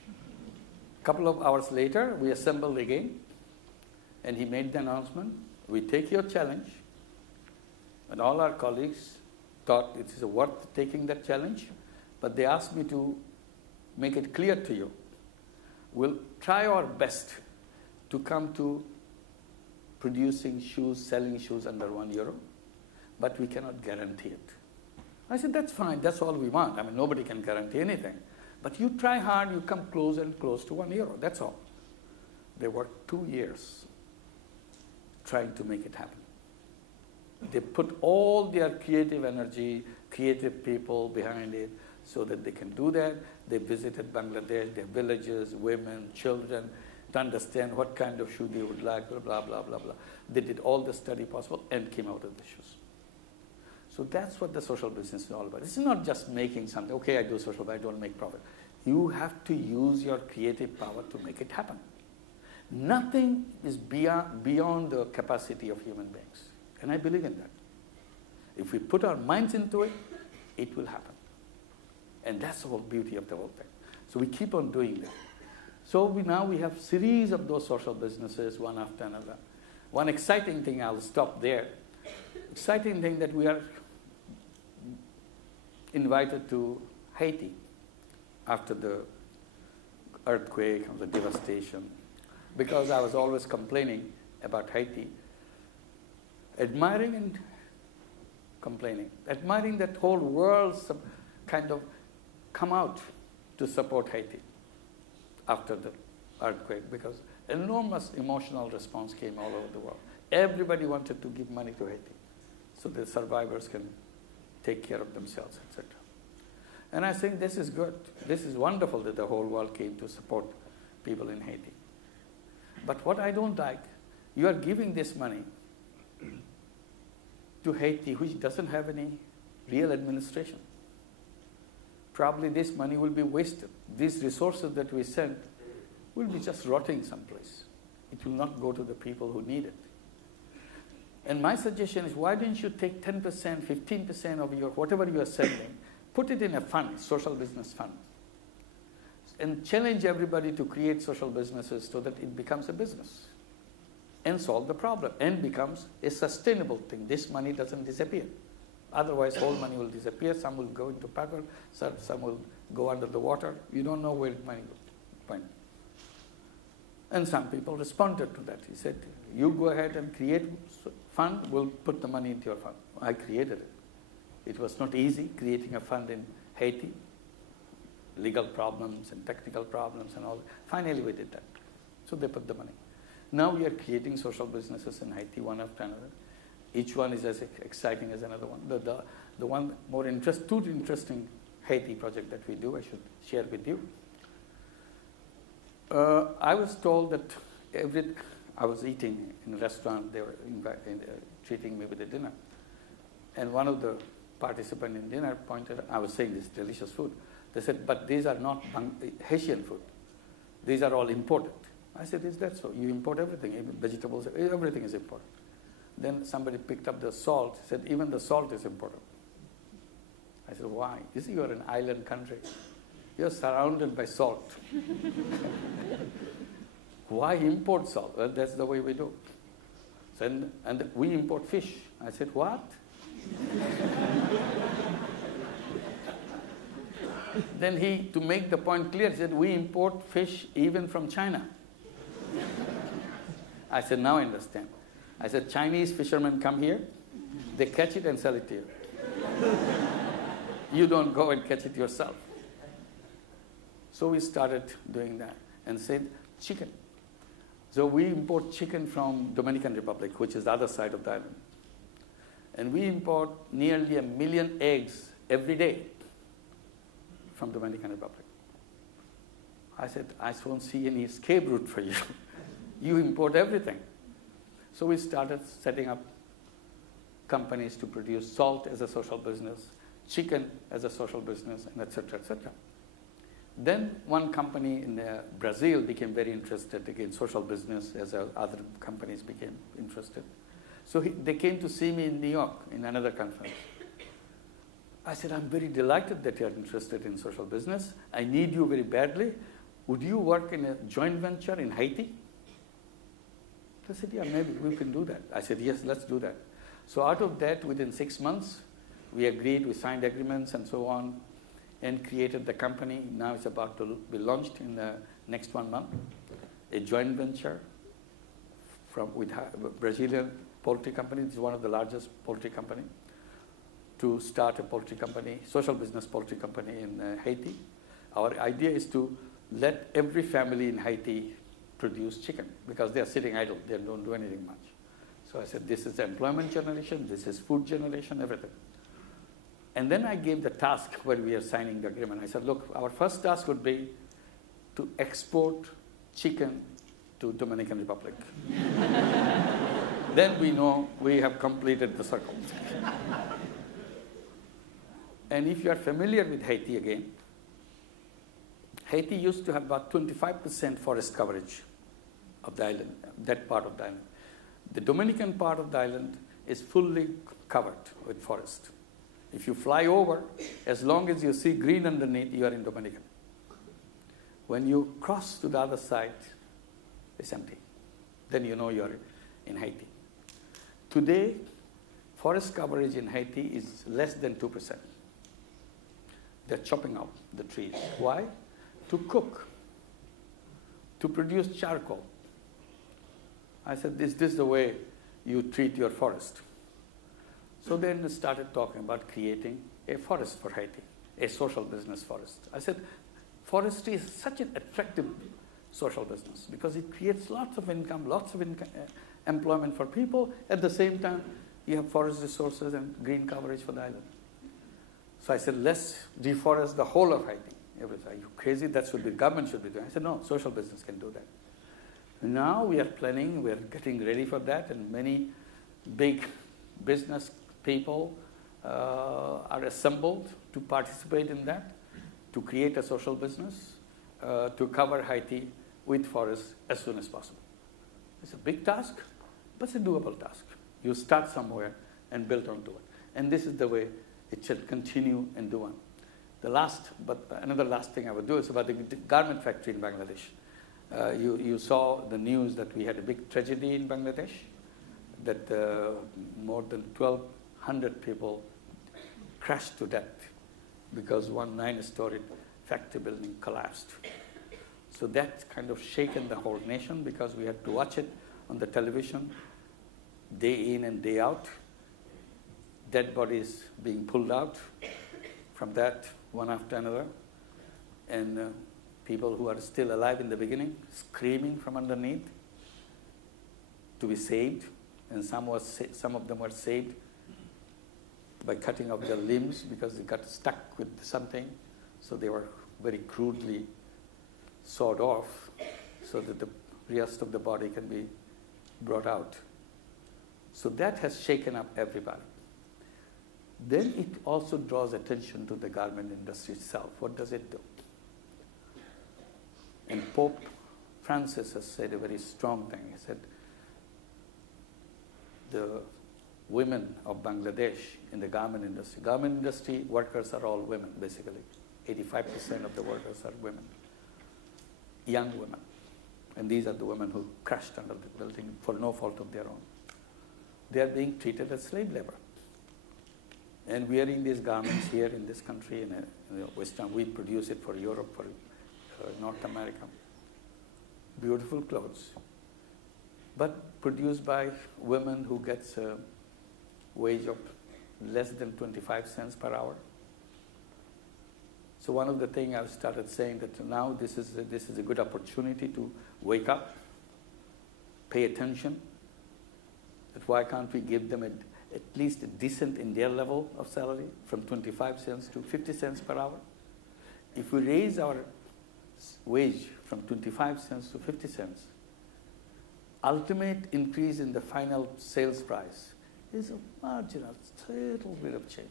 A couple of hours later, we assembled again, and he made the announcement, we take your challenge, and all our colleagues thought it is worth taking that challenge, but they asked me to make it clear to you. We'll try our best to come to producing shoes, selling shoes under €1, but we cannot guarantee it. I said, that's fine, that's all we want. I mean, nobody can guarantee anything. But you try hard, you come close and close to €1, that's all. They worked 2 years trying to make it happen. They put all their creative energy, creative people behind it so that they can do that. They visited Bangladesh, their villages, women, children, to understand what kind of shoe they would like, blah, blah, blah, blah, blah. They did all the study possible and came out of the shoes. So that's what the social business is all about. It's not just making something, okay, I do social, but I don't make profit. You have to use your creative power to make it happen. Nothing is beyond the capacity of human beings. And I believe in that. If we put our minds into it, it will happen. And that's the whole beauty of the whole thing. So we keep on doing that. So now we have series of those social businesses, one after another. One exciting thing, I'll stop there. Exciting thing that we are invited to Haiti after the earthquake and the devastation. Because I was always complaining about Haiti. admiring and complaining, admiring that whole world kind of come out to support Haiti after the earthquake, because enormous emotional response came all over the world. Everybody wanted to give money to Haiti so the survivors can take care of themselves, etc. And I think this is good. This is wonderful that the whole world came to support people in Haiti. But what I don't like, you are giving this money to Haiti, which doesn't have any real administration. Probably this money will be wasted. These resources that we send will be just rotting someplace. It will not go to the people who need it. And my suggestion is, why don't you take 10%, 15% of your whatever you are sending, put it in a fund, social business fund, and challenge everybody to create social businesses so that it becomes a business and solve the problem and becomes a sustainable thing. This money doesn't disappear. Otherwise, whole money will disappear. Some will go into paper, some will go under the water. You don't know where money went. And some people responded to that. He said, you go ahead and create fund, we'll put the money into your fund. I created it. It was not easy creating a fund in Haiti. Legal problems and technical problems and all. Finally, we did that. So they put the money. Now we are creating social businesses in Haiti, one after another. Each one is as exciting as another one. The one two interesting Haiti project that we do, I should share with you. I was told that I was eating in a restaurant, they were treating me with a dinner. And one of the participants in dinner pointed, I was saying this delicious food. They said, but these are not Haitian food. These are all imported. I said, is that so? You import everything, vegetables, everything is imported. Then somebody picked up the salt, said, even the salt is imported. I said, why? You see, you're an island country. You're surrounded by salt. Why import salt? Well, that's the way we do. So, and we import fish. I said, what? Then he, to make the point clear, said, we import fish even from China. I said, now I understand. I said, Chinese fishermen come here, they catch it and sell it to you. You don't go and catch it yourself. So we started doing that and said, chicken. So we import chicken from Dominican Republic, which is the other side of the island. And we import nearly 1 million eggs every day from Dominican Republic. I said, I don't see any escape route for you. You import everything. So we started setting up companies to produce salt as a social business, chicken as a social business, and et cetera, et cetera. Then one company in Brazil became very interested in social business as other companies became interested. So they came to see me in New York in another conference. I said, I'm very delighted that you're interested in social business. I need you very badly. Would you work in a joint venture in Haiti? They said, yeah, maybe we can do that. I said, yes, let's do that. So out of that, within 6 months, we agreed, we signed agreements and so on, and created the company. Now it's about to be launched in the next 1 month. A joint venture with a Brazilian poultry company. It's one of the largest poultry company. To start a poultry company, social business poultry company in Haiti. Our idea is to let every family in Haiti produce chicken because they are sitting idle. They don't do anything much. So I said, this is employment generation, this is food generation, everything. And then I gave the task when we are signing the agreement. I said, look, our first task would be to export chicken to Dominican Republic. Then we know we have completed the circle. And if you are familiar with Haiti again, Haiti used to have about 25% forest coverage of the island, that part of the island. The Dominican part of the island is fully covered with forest. If you fly over, as long as you see green underneath, you are in Dominican. When you cross to the other side, it's empty. Then you know you're in Haiti. Today, forest coverage in Haiti is less than 2%. They're chopping out the trees. Why? To cook, to produce charcoal. I said, is this the way you treat your forest. So then we started talking about creating a forest for Haiti, a social business forest. I said, forestry is such an attractive social business because it creates lots of income, employment for people. At the same time, you have forest resources and green coverage for the island. So I said, let's deforest the whole of Haiti. Everybody said, are you crazy? That's what the government should be doing. I said, no, social business can do that. Now we are planning, we are getting ready for that, and many big business people are assembled to participate in that, to create a social business, to cover Haiti with forests as soon as possible. It's a big task, but it's a doable task. You start somewhere and build onto it. And this is the way it should continue and do on. Another last thing I would do is about the garment factory in Bangladesh. You saw the news that we had a big tragedy in Bangladesh, that more than 1,200 people crashed to death because one 9-story factory building collapsed. So that kind of shaken the whole nation because we had to watch it on the television day in and day out. Dead bodies being pulled out from that one after another, and people who are still alive in the beginning screaming from underneath to be saved, and some of them were saved by cutting off their limbs because they got stuck with something, so they were very crudely sawed off so that the rest of the body can be brought out. So that has shaken up everybody. Then it also draws attention to the garment industry itself. What does it do? And Pope Francis has said a very strong thing. He said, the women of Bangladesh in the garment industry workers are all women, basically. 85% of the workers are women, young women. And these are the women who crashed under the building for no fault of their own. They are being treated as slave labor. And wearing these garments here in this country, in Western, we produce it for Europe, for North America. Beautiful clothes, but produced by women who gets a wage of less than 25 cents per hour. So one of the things I've started saying that now this is a good opportunity to wake up, pay attention. That why can't we give them at least a decent in their level of salary from 25 cents to 50 cents per hour? If we raise our wage from 25 cents to 50 cents, ultimate increase in the final sales price is a marginal, little bit of change,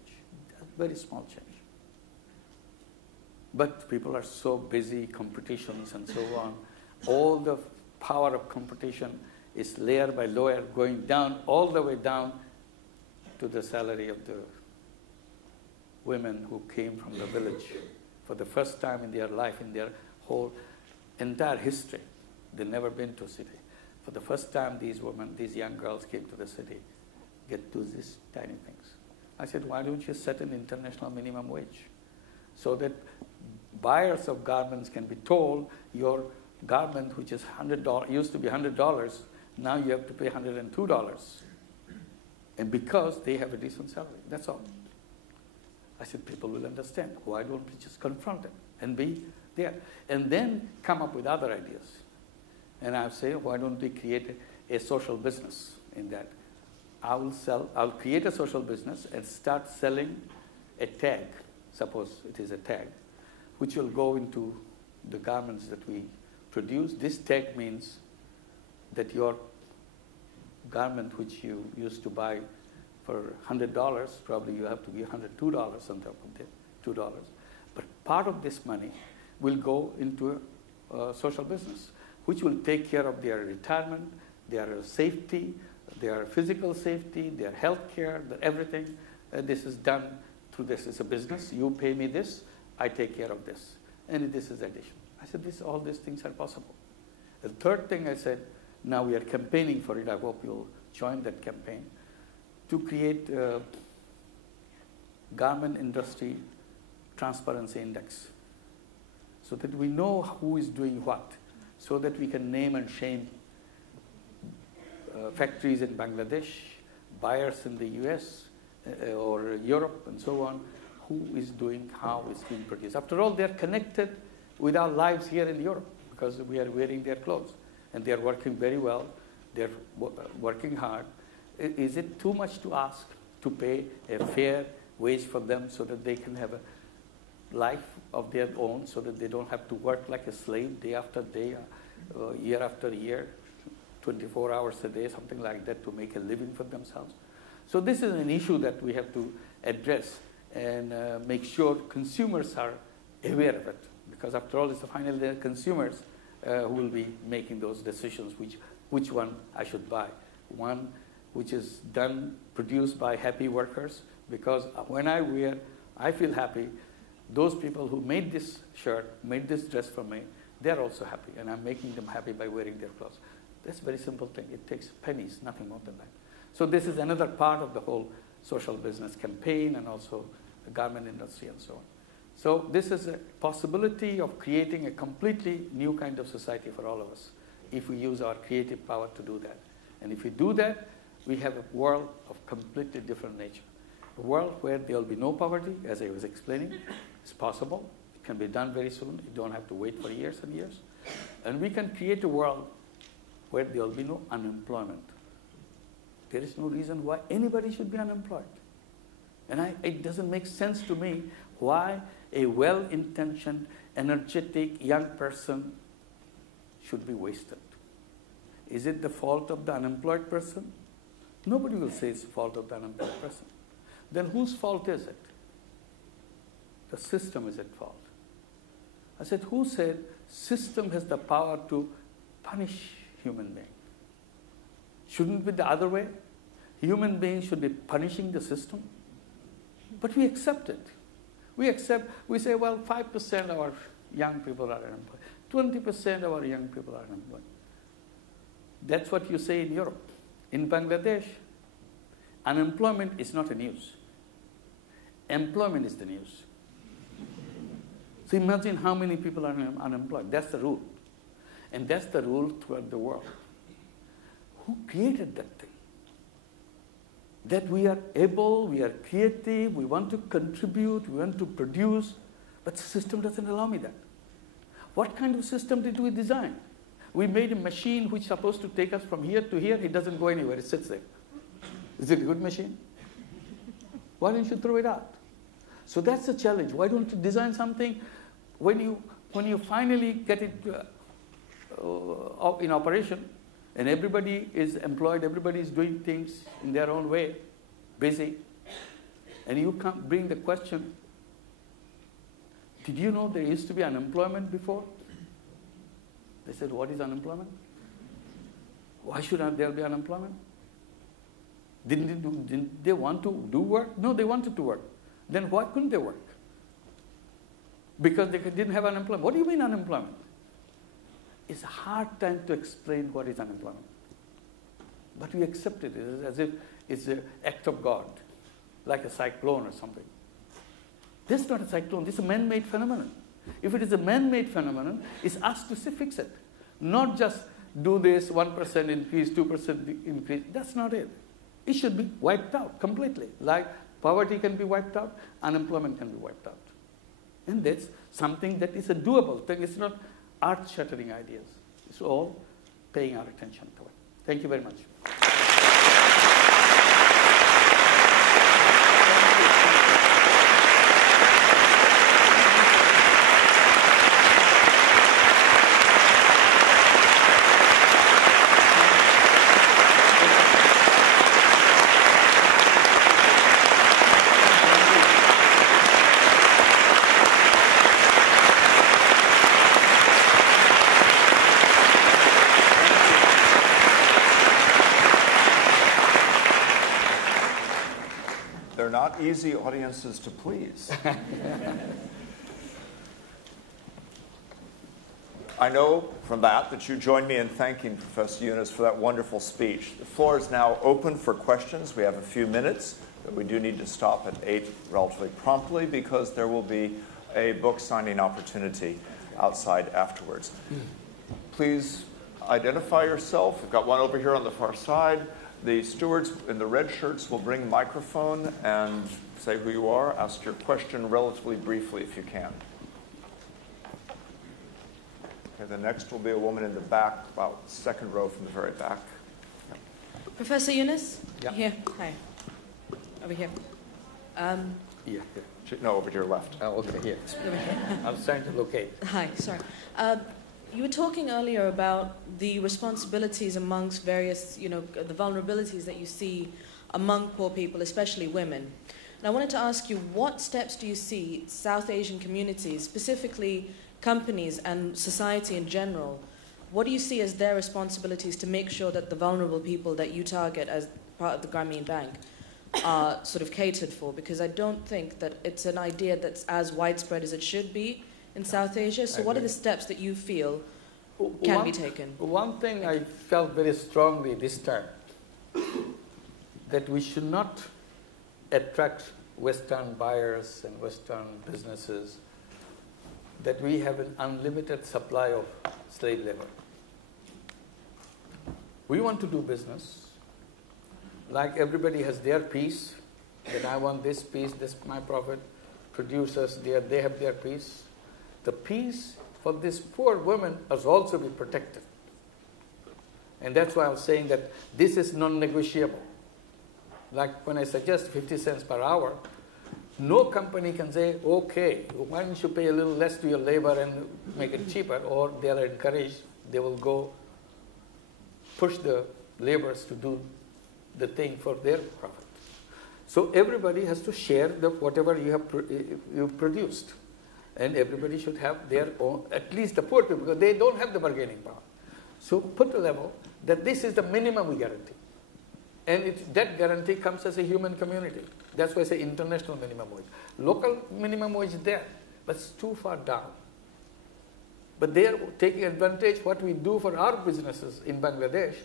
a very small change. But people are so busy, competitions and so on. All the power of competition is layer by layer going down, all the way down to the salary of the women who came from the village for the first time in their life, in their whole entire history. They've never been to a city. For the first time, these women, these young girls came to the city, get to these tiny things. I said, why don't you set an international minimum wage so that buyers of garments can be told your garment, which is $100, used to be $100, now you have to pay $102. And because they have a decent salary, that's all. I said, people will understand. Why don't we just confront them and be there? And then come up with other ideas. And I'll say, why don't we create a social business in that? I'll create a social business and start selling a tag, suppose it is a tag, which will go into the garments that we produce. This tag means that your garment, which you used to buy for $100, probably you have to give $102 on top of it, $2. But part of this money will go into a social business, which will take care of their retirement, their safety, their physical safety, their health care, everything. This is done through this. It's a business. You pay me this, I take care of this. And this is addition. I said, all these things are possible. The third thing I said, now we are campaigning for it. I hope you'll join that campaign to create a garment industry transparency index so that we know who is doing what, so that we can name and shame factories in Bangladesh, buyers in the US or Europe and so on, who is doing how it's being produced. After all, they're connected with our lives here in Europe because we are wearing their clothes and they're working very well, they're working hard. Is it too much to ask to pay a fair wage for them so that they can have a life of their own, so that they don't have to work like a slave day after day, year after year, 24 hours a day, something like that, to make a living for themselves? So this is an issue that we have to address and make sure consumers are aware of it, because after all, it's finally the consumers who will be making those decisions, which one I should buy. One which is produced by happy workers, because when I wear, I feel happy. Those people who made this shirt, made this dress for me, they're also happy, and I'm making them happy by wearing their clothes. That's a very simple thing. It takes pennies, nothing more than that. So this is another part of the whole social business campaign and also the garment industry and so on. So this is a possibility of creating a completely new kind of society for all of us if we use our creative power to do that. And if we do that, we have a world of completely different nature. A world where there will be no poverty, as I was explaining. It's possible. It can be done very soon. You don't have to wait for years and years. And we can create a world where there will be no unemployment. There is no reason why anybody should be unemployed. And it doesn't make sense to me why a well-intentioned, energetic young person should be wasted. Is it the fault of the unemployed person? Nobody will say it's the fault of the unemployed person. Then whose fault is it? The system is at fault. I said, who said system has the power to punish human beings? Shouldn't it be the other way? Human beings should be punishing the system. But we accept it. We say, well, 5% of our young people are unemployed. 20% of our young people are unemployed. That's what you say in Europe. In Bangladesh, unemployment is not a news. Employment is the news. So imagine how many people are unemployed. That's the rule. And that's the rule throughout the world. Who created that thing? That we are able, we are creative, we want to contribute, we want to produce, but the system doesn't allow me that. What kind of system did we design? We made a machine which is supposed to take us from here to here. It doesn't go anywhere. It sits there. Is it a good machine? Why don't you throw it out? So that's the challenge. Why don't you design something when you finally get it in operation and everybody is employed, everybody is doing things in their own way, busy, and you can't bring the question, did you know there used to be unemployment before? They said, what is unemployment? Why should there be unemployment? Didn't they want to do work? No, they wanted to work. Then why couldn't they work? Because they didn't have unemployment. What do you mean unemployment? It's a hard time to explain what is unemployment. But we accept it as if it's an act of God, like a cyclone or something. This is not a cyclone. This is a man-made phenomenon. If it is a man-made phenomenon, it's us to fix it. Not just do this 1% increase, 2% increase. That's not it. It should be wiped out completely. Like poverty can be wiped out, unemployment can be wiped out. And that's something that is a doable thing. It's not earth-shattering ideas. It's all paying our attention to it. Thank you very much. They're not easy audiences to please. I know from that you join me in thanking Professor Yunus for that wonderful speech. The floor is now open for questions. We have a few minutes, but we do need to stop at 8 relatively promptly because there will be a book signing opportunity outside afterwards. Please identify yourself. We've got one over here on the far side. The stewards in the red shirts will bring a microphone and say who you are. Ask your question relatively briefly if you can. Okay, the next will be a woman in the back, about second row from the very back. Yep. Professor Yunus? Yeah. Here. Hi. Over here. Yeah. No, over to your left. Oh, okay, here. Over here. I was trying to locate. Hi, sorry. You were talking earlier about the responsibilities amongst various, the vulnerabilities that you see among poor people, especially women. And I wanted to ask you, what steps do you see South Asian communities, specifically companies and society in general, what do you see as their responsibilities to make sure that the vulnerable people that you target as part of the Grameen Bank are sort of catered for? Because I don't think that it's an idea that's as widespread as it should be in South Asia. So what are the steps that you feel can be taken? One thing I felt very strongly this time, that we should not attract Western buyers and Western businesses, that we have an unlimited supply of slave labor. We want to do business. Like everybody has their piece, that I want this piece, this my profit. Producers, they have their piece. The piece for this poor woman must also be protected. And that's why I was saying that this is non-negotiable. Like when I suggest 50 cents per hour, no company can say, okay, why don't you pay a little less to your labor and make it cheaper, or they are encouraged, they will go push the laborers to do the thing for their profit. So everybody has to share whatever you've produced. And everybody should have their own, at least the poor people, because they don't have the bargaining power. So put a level that this is the minimum we guarantee. And that guarantee comes as a human community. That's why I say international minimum wage. Local minimum wage is there, but it's too far down. But they are taking advantage what we do for our businesses in Bangladesh.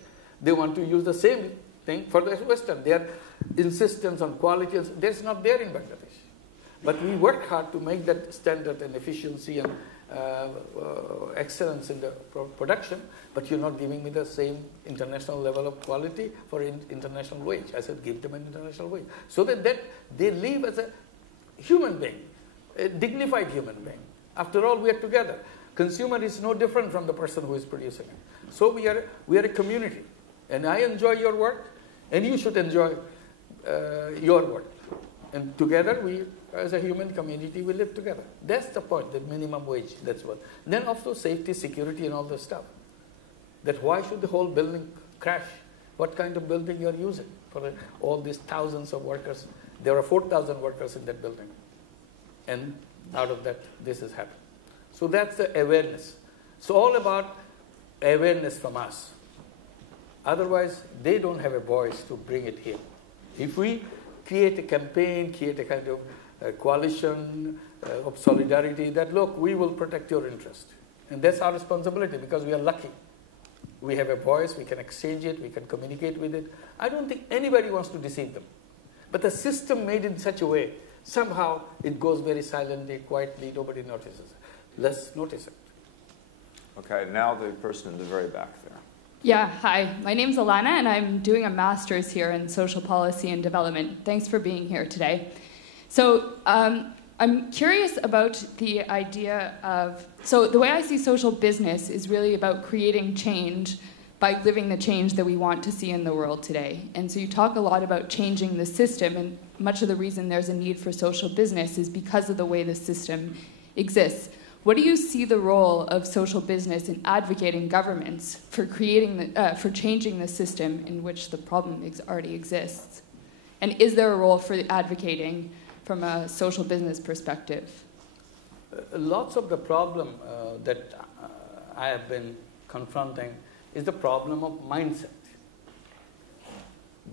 They want to use the same thing for the Western. Their insistence on quality, that's not there in Bangladesh. But we work hard to make that standard and efficiency and excellence in the production, but you're not giving me the same international level of quality for international wage. I said, give them an international wage. So that they live as a human being, a dignified human being. After all, we are together. Consumer is no different from the person who is producing it. So we are a community. And I enjoy your work, and you should enjoy your work. And together, we, as a human community, we live together. That's the point, the minimum wage, that's what. Then also safety, security, and all this stuff. That why should the whole building crash? What kind of building you're using for all these thousands of workers? There are 4,000 workers in that building. And out of that, this has happened. So that's the awareness. So all about awareness from us. Otherwise, they don't have a voice to bring it here. If we create a campaign, create a kind of coalition of solidarity that, look, we will protect your interest. And that's our responsibility because we are lucky. We have a voice, we can exchange it, we can communicate with it. I don't think anybody wants to deceive them. But the system made in such a way, somehow it goes very silently, quietly, nobody notices. Let's notice it. Okay, now the person in the very back there. Yeah, hi. My name's Alana, and I'm doing a master's here in social policy and development. Thanks for being here today. So I'm curious about the idea of, so the way I see social business is really about creating change by living the change that we want to see in the world today. And so you talk a lot about changing the system, and much of the reason there's a need for social business is because of the way the system exists. What do you see the role of social business in advocating governments for for changing the system in which the problem already exists? And is there a role for advocating from a social business perspective? Lots of the problem that I have been confronting is the problem of mindset.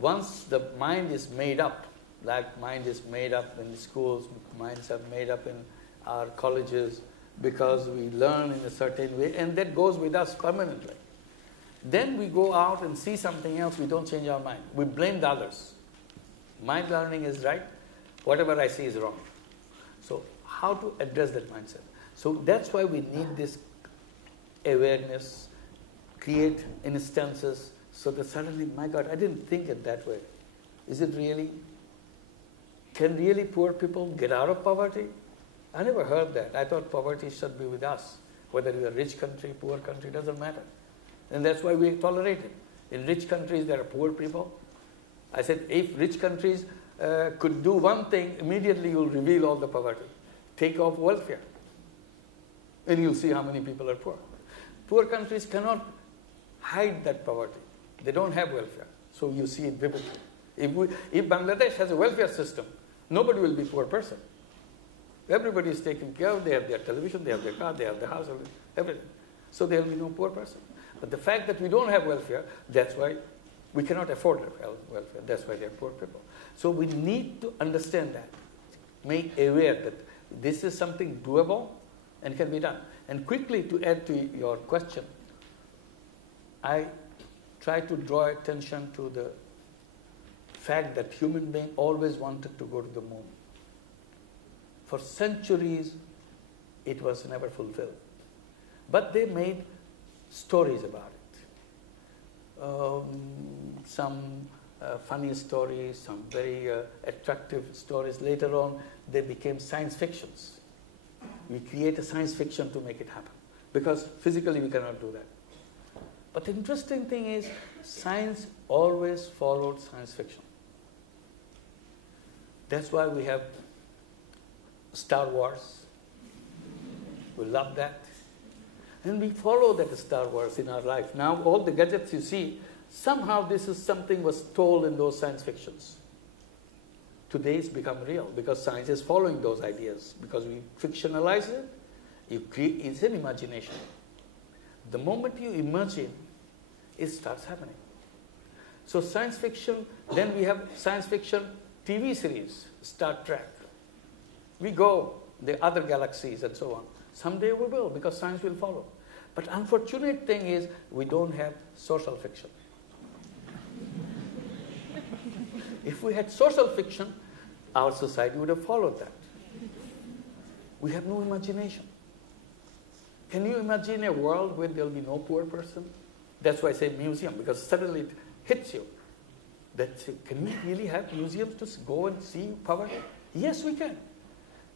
Once the mind is made up, like mind is made up in schools, minds are made up in our colleges, because we learn in a certain way, and that goes with us permanently. Then we go out and see something else, we don't change our mind. We blame the others. My learning is right, whatever I see is wrong. So how to address that mindset? So that's why we need this awareness, create instances so that suddenly, my God, I didn't think it that way. Is it really? Can really poor people get out of poverty? I never heard that. I thought poverty should be with us. Whether you're a rich country, poor country, doesn't matter. And that's why we tolerate it. In rich countries, there are poor people. I said, if rich countries could do one thing, immediately you'll reveal all the poverty. Take off welfare. And you'll see how many people are poor. Poor countries cannot hide that poverty. They don't have welfare. So you see it vividly. If Bangladesh has a welfare system, nobody will be a poor person. Everybody is taken care of. They have their television, they have their car, they have the house, everything. So there will be no poor person. But the fact that we don't have welfare, that's why we cannot afford welfare. That's why they are poor people. So we need to understand that, make aware that this is something doable and can be done. And quickly, to add to your question, I try to draw attention to the fact that human beings always wanted to go to the moon. For centuries, it was never fulfilled. But they made stories about it. Some funny stories, some very attractive stories. Later on, they became science fictions. We create a science fiction to make it happen, because physically we cannot do that. But the interesting thing is, science always followed science fiction. That's why we have Star Wars. We love that. And we follow that Star Wars in our life. Now all the gadgets you see, somehow this is something was told in those science fictions. Today it's become real because science is following those ideas. Because we fictionalize it, it's an imagination. The moment you imagine, it starts happening. So science fiction, then we have science fiction TV series, Star Trek. We go, the other galaxies and so on. Someday we will, because science will follow. But unfortunate thing is, we don't have social fiction. If we had social fiction, our society would have followed that. We have no imagination. Can you imagine a world where there will be no poor person? That's why I say museum, because suddenly it hits you. Can we really have museums to go and see poverty? Yes, we can.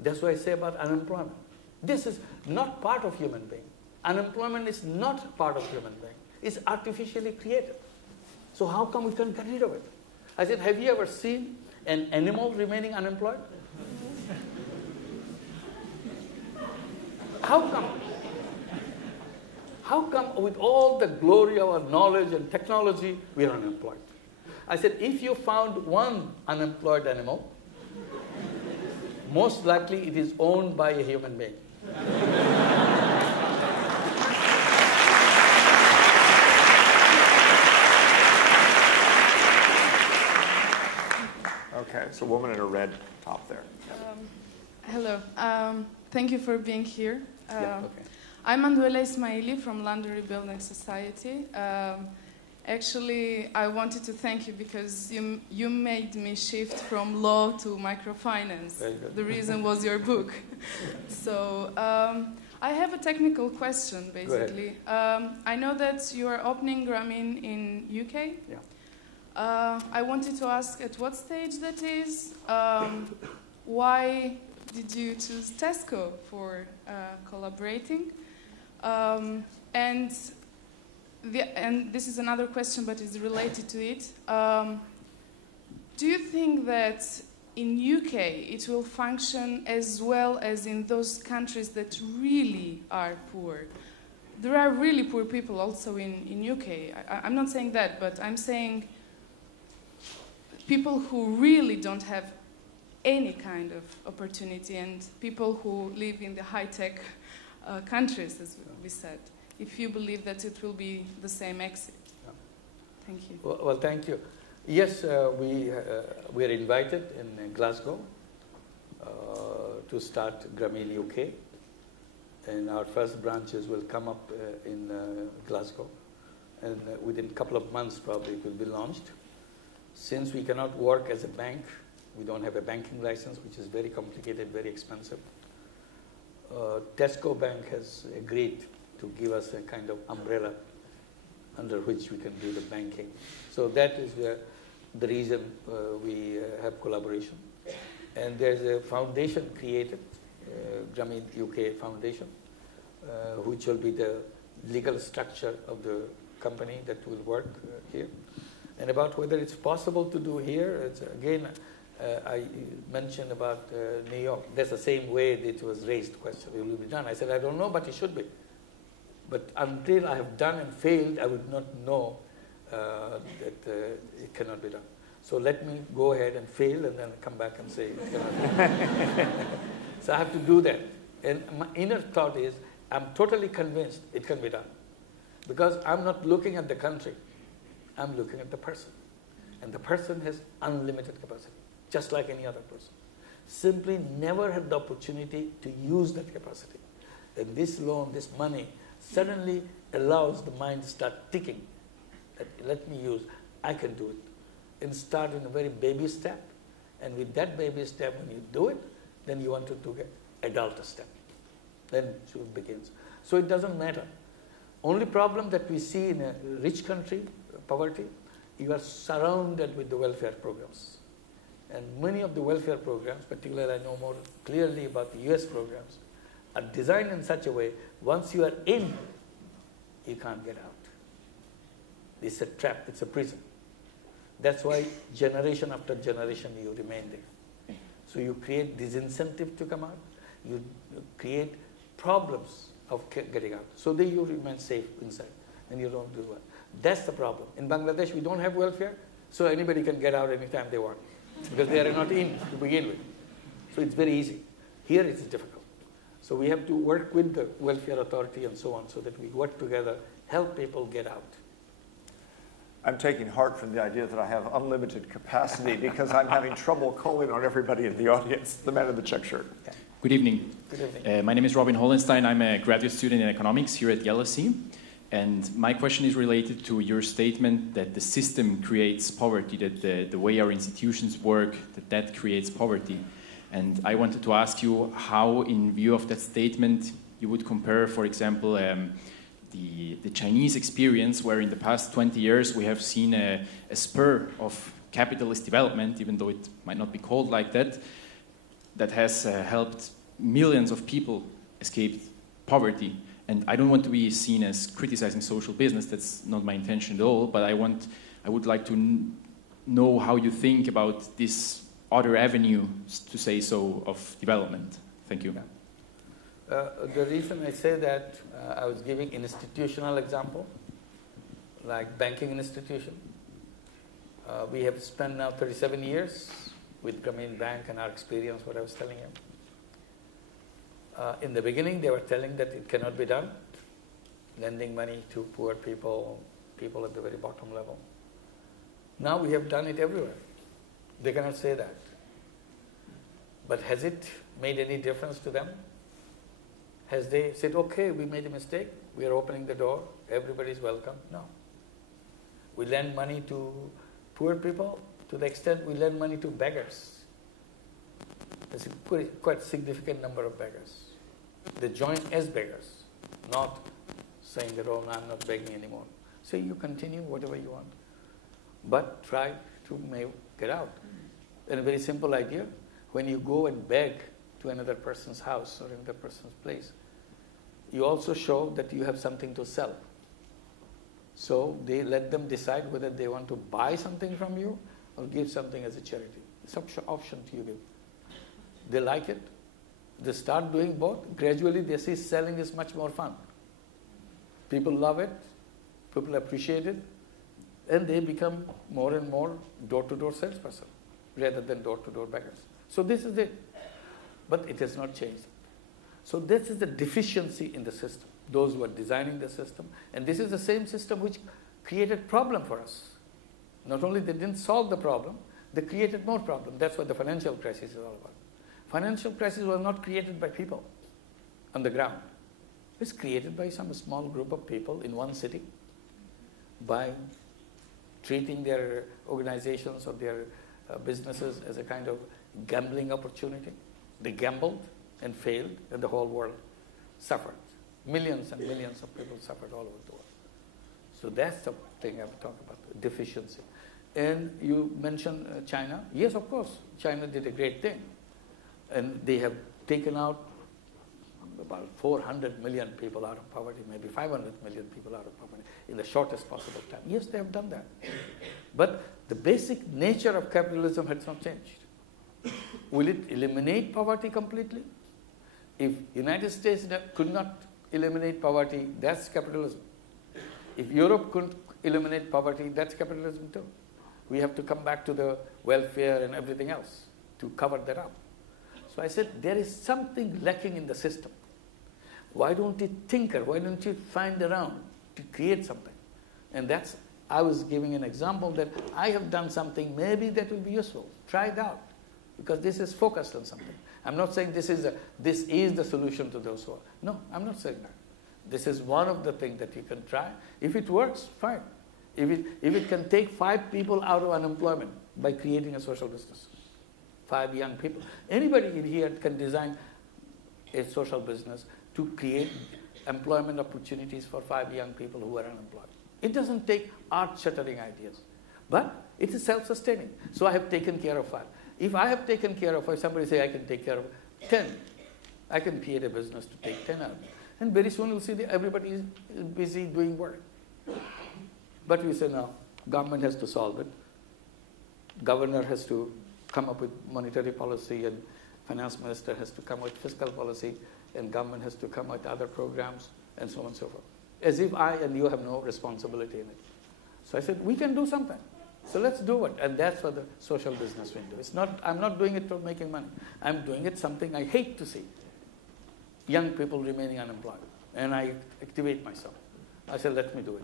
That's why I say about unemployment. This is not part of human being. Unemployment is not part of human being. It's artificially created. So how come we can't get rid of it? I said, have you ever seen an animal remaining unemployed? How come? How come with all the glory of our knowledge and technology, we are unemployed? I said, if you found one unemployed animal, most likely it is owned by a human being. Okay, it's a woman in a red top there. Hello. Thank you for being here. Yeah, okay. I'm Manuela Ismaili from Laundry Building Society. Actually, I wanted to thank you because you made me shift from law to microfinance. Very good. The reason was your book. So I have a technical question, basically. I know that you are opening Grameen in UK. Yeah. I wanted to ask at what stage that is. Why did you choose Tesco for collaborating? And this is another question, but it's related to it. Do you think that in UK it will function as well as in those countries that really are poor? There are really poor people also in UK. I'm not saying that, but I'm saying people who really don't have any kind of opportunity and people who live in the high-tech countries, as we said. If you believe that it will be the same exit. Yeah. Thank you. Well, thank you. Yes, we are invited in Glasgow to start Grameen UK. And our first branches will come up in Glasgow. And within a couple of months, probably, it will be launched. Since we cannot work as a bank, we don't have a banking license, which is very complicated, very expensive. Tesco Bank has agreed to give us a kind of umbrella under which we can do the banking. So that is the reason we have collaboration. And there's a foundation created, Grameen UK Foundation, which will be the legal structure of the company that will work here. And about whether it's possible to do here, it's, again, I mentioned about New York. That's the same way that it was raised question, will it be done? I said, I don't know, but it should be. But until I have done and failed, I would not know that it cannot be done. So let me go ahead and fail and then come back and say it cannot be done. So I have to do that. And my inner thought is, I'm totally convinced it can be done. Because I'm not looking at the country, I'm looking at the person. And the person has unlimited capacity, just like any other person. Simply never had the opportunity to use that capacity. And this loan, this money, suddenly allows the mind to start ticking. Let me use, I can do it. And start in a very baby step. And with that baby step, when you do it, then you want to do an adult step. Then it begins. So it doesn't matter. Only problem that we see in a rich country, poverty, you are surrounded with the welfare programs. And many of the welfare programs, particularly I know more clearly about the US programs, are designed in such a way, once you are in, you can't get out. It's a trap, it's a prison. That's why generation after generation you remain there. So you create disincentive to come out, you create problems of getting out. So then you remain safe inside and you don't do well. That's the problem. In Bangladesh we don't have welfare, so anybody can get out anytime they want because they are not in to begin with. So it's very easy. Here it's difficult. So we have to work with the welfare authority and so on so that we work together, help people get out. I'm taking heart from the idea that I have unlimited capacity because I'm having trouble calling on everybody in the audience. The man in the check shirt. Yeah. Good evening. Good evening. My name is Robin Hollenstein. I'm a graduate student in economics here at LSE. And my question is related to your statement that the system creates poverty, that the way our institutions work, that creates poverty. And I wanted to ask you how, in view of that statement, you would compare, for example, the Chinese experience, where in the past 20 years we have seen a spur of capitalist development, even though it might not be called like that, that has helped millions of people escape poverty. And I don't want to be seen as criticizing social business, that's not my intention at all, but I would like to know how you think about this other avenue, to say so, of development. Thank you. The reason I say that, I was giving institutional example, like banking institution. We have spent now 37 years with Grameen Bank and our experience, what I was telling you. In the beginning, they were telling that it cannot be done, lending money to poor people, people at the very bottom level. Now we have done it everywhere. They cannot say that. But has it made any difference to them? Has they said, okay, we made a mistake, we are opening the door, everybody is welcome? No. We lend money to poor people to the extent we lend money to beggars. There's a quite significant number of beggars. They join as beggars, not saying that, oh, no, I'm not begging anymore. So you continue whatever you want, but try to get out. And a very simple idea, when you go and beg to another person's house or another person's place, you also show that you have something to sell. So they let them decide whether they want to buy something from you or give something as a charity. It's an option to you give. They like it. They start doing both. Gradually they see selling is much more fun. People love it. People appreciate it. And they become more and more door-to-door salesperson rather than door-to-door beggars. So this is it. But it has not changed. So this is the deficiency in the system, those who are designing the system. And this is the same system which created problem for us. Not only they didn't solve the problem, they created more problem. That's what the financial crisis is all about. Financial crisis was not created by people on the ground. It's created by some small group of people in one city by treating their organizations or their businesses as a kind of gambling opportunity. They gambled and failed, and the whole world suffered. Millions and millions of people suffered all over the world. So that's the thing I'm talking about, deficiency. And you mentioned China. Yes, of course, China did a great thing. And they have taken out about 400 million people out of poverty, maybe 500 million people out of poverty in the shortest possible time. Yes, they have done that. But the basic nature of capitalism has not changed. Will it eliminate poverty completely? If United States could not eliminate poverty, that's capitalism. If Europe couldn't eliminate poverty, that's capitalism too. We have to come back to the welfare and everything else to cover that up. So I said, there is something lacking in the system. Why don't you tinker? Why don't you find around to create something? And that's, I was giving an example that I have done something, maybe that will be useful. Try it out. Because this is focused on something. I'm not saying this is the solution to those who are. No, I'm not saying that. This is one of the things that you can try. If it works, fine. If it can take 5 people out of unemployment by creating a social business, 5 young people. Anybody in here can design a social business to create employment opportunities for 5 young people who are unemployed. It doesn't take earth-shattering ideas, but it is self-sustaining. So I have taken care of 5. If I have taken care of 5, somebody say I can take care of 10. I can create a business to take 10 out. And very soon you'll see that everybody is busy doing work. But we say no, government has to solve it. Governor has to come up with monetary policy, and finance minister has to come with fiscal policy, and government has to come with other programs, and so on and so forth. As if I and you have no responsibility in it. So I said, we can do something. So let's do it. And that's what the social business will do. It's not, I'm not doing it for making money. I'm doing it something I hate to see. Young people remaining unemployed. And I activate myself. I said, let me do it.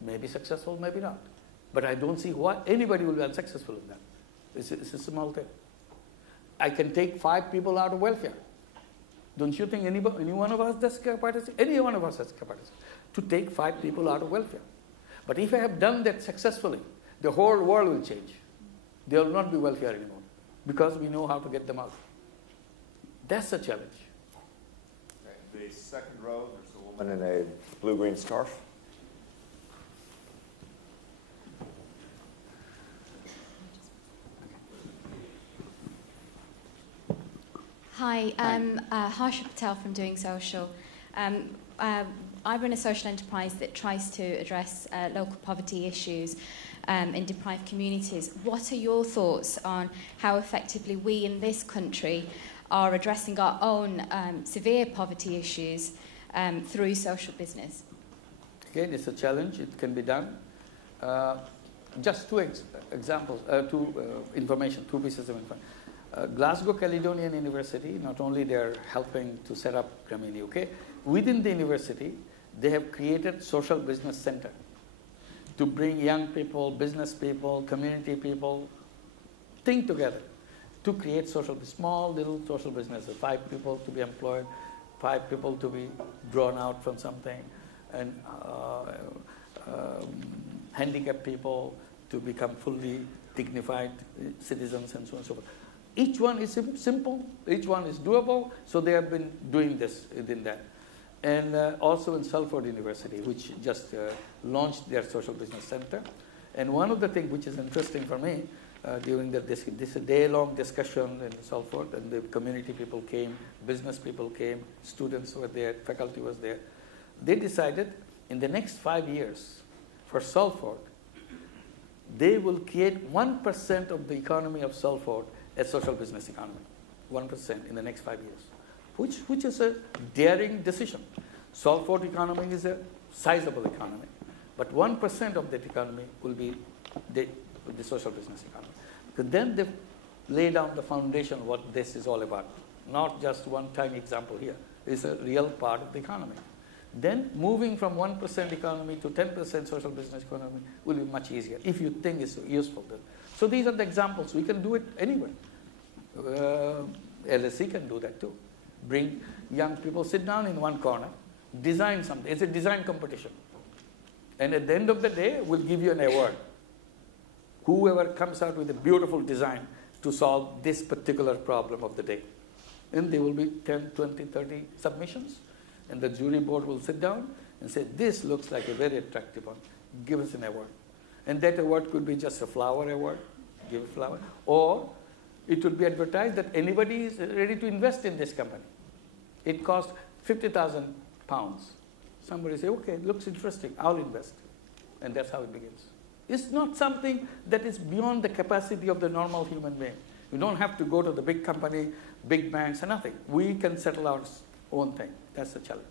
Maybe successful, maybe not. But I don't see why anybody will be unsuccessful in that. It's a small thing. I can take 5 people out of welfare. Don't you think any one of us has capacity? Any one of us has capacity to take 5 people out of welfare. But if I have done that successfully, the whole world will change. There will not be welfare anymore because we know how to get them out. That's a challenge. The second row, there's a woman in a blue-green scarf. Hi, I'm Harsha Patel from Doing Social. I run a social enterprise that tries to address local poverty issues in deprived communities. What are your thoughts on how effectively we in this country are addressing our own severe poverty issues through social business? Again, it's a challenge. It can be done. Just 2 examples, 2 information, 2 pieces of information. Glasgow Caledonian University, not only they're helping to set up Grameen UK, within the university, they have created social business center to bring young people, business people, community people, think together to create small little social businesses, 5 people to be employed, 5 people to be drawn out from something, and handicapped people to become fully dignified citizens, and so on and so forth. Each one is simple, each one is doable, so they have been doing this within that. And also in Salford University, which just launched their social business center. And one of the things which is interesting for me, during this day-long discussion in Salford, and the community people came, business people came, students were there, faculty was there, they decided in the next 5 years for Salford, they will create 1% of the economy of Salford as social business economy, 1% in the next 5 years, which is a daring decision. Salford economy is a sizable economy, but 1% of that economy will be the social business economy. Because then they lay down the foundation of what this is all about, not just one tiny example here. It's a real part of the economy. Then moving from 1% economy to 10% social business economy will be much easier if you think it's useful. So these are the examples. We can do it anywhere. LSE can do that too. Bring young people, sit down in one corner, design something. It's a design competition. And at the end of the day, we'll give you an award. Whoever comes out with a beautiful design to solve this particular problem of the day. And there will be 10, 20, 30 submissions. And the jury board will sit down and say, this looks like a very attractive one, give us an award. And that award could be just a flower award, give a flower, or it would be advertised that anybody is ready to invest in this company. It costs £50,000. Somebody say, okay, looks interesting, I'll invest. And that's how it begins. It's not something that is beyond the capacity of the normal human being. You don't have to go to the big company, big banks, or nothing. We can settle our own thing. That's the challenge.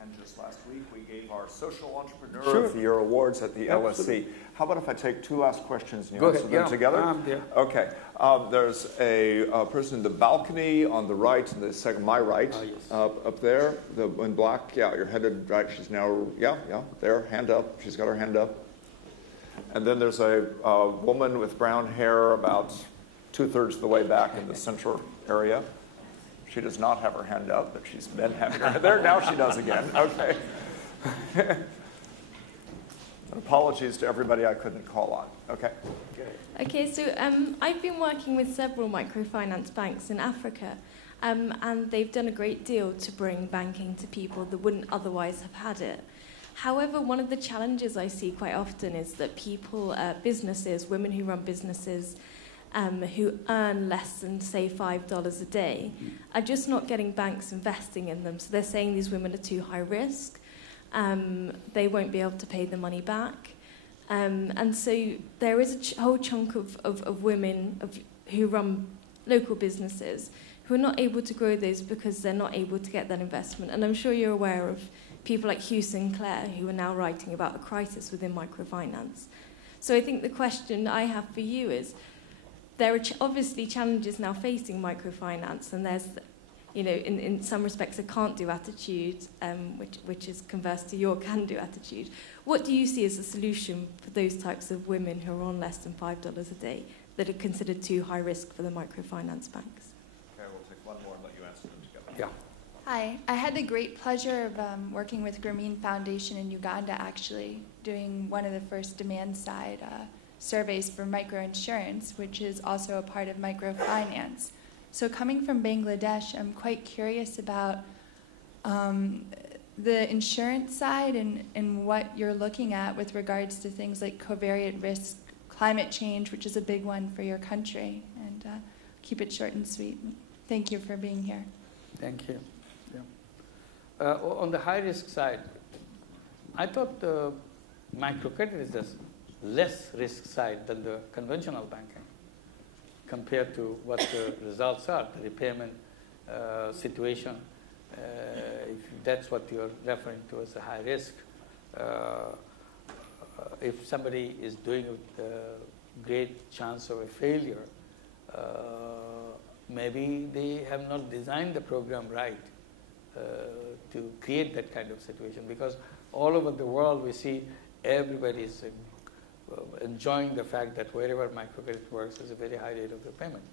And just last week, we gave our Social Entrepreneur of the Year awards at the LSE. How about if I take two last questions and you answer them together? Okay. There's a person in the balcony on the right, and the second, my right, up there, in black. Yeah, you're headed right. She's now, there, hand up. She's got her hand up. And then there's a woman with brown hair about 2/3 of the way back in the central area. She does not have her hand up, but she's been having her there. Now she does again. Okay. Apologies to everybody I couldn't call on. Okay. Okay, so I've been working with several microfinance banks in Africa, and they've done a great deal to bring banking to people that wouldn't otherwise have had it. However, one of the challenges I see quite often is that people, businesses, women who run businesses, who earn less than, say, $5 a day, are just not getting banks investing in them. So they're saying these women are too high risk. They won't be able to pay the money back. And so there is a whole chunk of women who run local businesses who are not able to grow those because they're not able to get that investment. And I'm sure you're aware of people like Hugh Sinclair who are now writing about a crisis within microfinance. So I think the question I have for you is, there are obviously challenges now facing microfinance, and there's, in some respects, a can't-do attitude, which is converse to your can-do attitude. What do you see as a solution for those types of women who are on less than $5 a day that are considered too high risk for the microfinance banks? Okay, we'll take one more and let you answer them together. Yeah. Hi, I had the great pleasure of working with Grameen Foundation in Uganda, actually, doing one of the first demand-side surveys for microinsurance, which is also a part of microfinance. So coming from Bangladesh, I'm quite curious about the insurance side and what you're looking at with regards to things like covariate risk, climate change, which is a big one for your country. And keep it short and sweet. Thank you for being here. Thank you. Yeah. On the high-risk side, I thought the microcredit is the less risk side than the conventional banking compared to what the results are, the repayment situation. If that's what you're referring to as a high risk, if somebody is doing a great chance of a failure, maybe they have not designed the program right to create that kind of situation, because all over the world we see everybody is enjoying the fact that wherever microcredit works, there's a very high rate of repayment.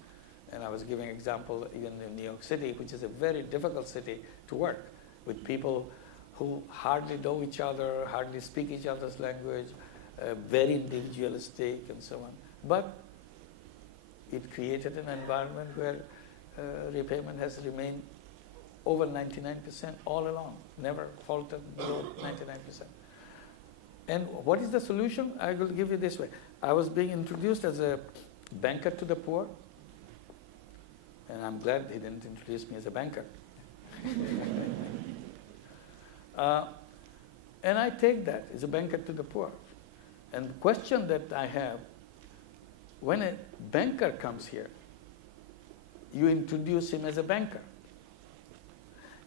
And I was giving an example even in New York City, which is a very difficult city to work with people who hardly know each other, hardly speak each other's language, very individualistic and so on. But it created an environment where repayment has remained over 99% all along, never faltered below 99%. And what is the solution? I will give you this way. I was being introduced as a banker to the poor, and I'm glad he didn't introduce me as a banker. And I take that as a banker to the poor. And the question that I have, when a banker comes here, you introduce him as a banker.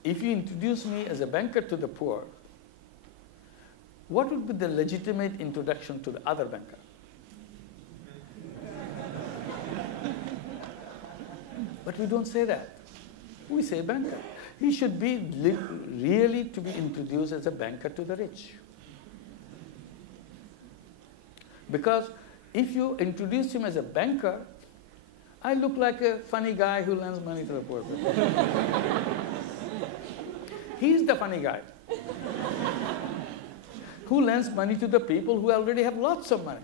If you introduce me as a banker to the poor, what would be the legitimate introduction to the other banker? But we don't say that. We say banker. He should be really to be introduced as a banker to the rich. Because if you introduce him as a banker, I look like a funny guy who lends money to the poor people. He's the funny guy who lends money to the people who already have lots of money.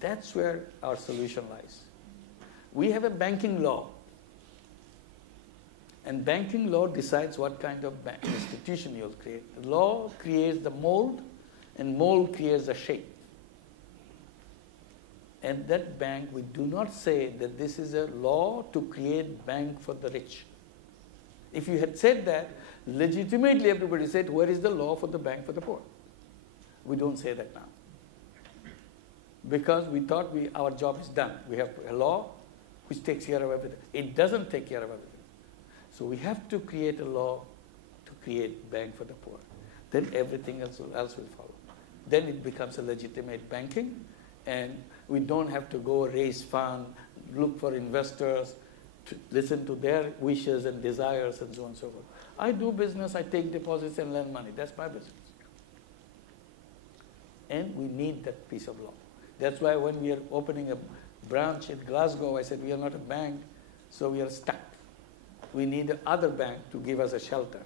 That's where our solution lies. We have a banking law. And banking law decides what kind of institution you'll create. The law creates the mold, and mold creates the shape. And that bank, we do not say that this is a law to create bank for the rich. If you had said that, legitimately everybody said, where is the law for the bank for the poor? We don't say that now. Because we thought our job is done. We have a law which takes care of everything. It doesn't take care of everything. So we have to create a law to create bank for the poor. Then everything else will follow. Then it becomes a legitimate banking, and we don't have to go raise funds, look for investors, to listen to their wishes and desires and so on and so forth. I do business, I take deposits and lend money. That's my business. And we need that piece of law. That's why when we are opening a branch in Glasgow, I said we are not a bank, so we are stuck. We need another bank to give us a shelter.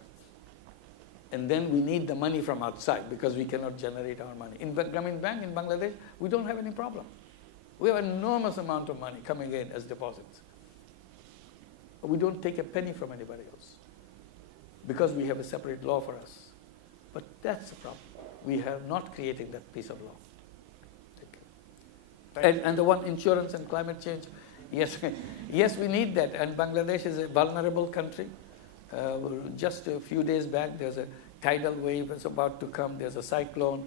And then we need the money from outside because we cannot generate our money. In Grameen Bank in Bangladesh, we don't have any problem. We have an enormous amount of money coming in as deposits. We don't take a penny from anybody else because we have a separate law for us. But that's the problem. We have not created that piece of law. And the one, insurance and climate change, yes, yes, we need that. And Bangladesh is a vulnerable country. Just a few days back, there's a tidal wave that's about to come. There's a cyclone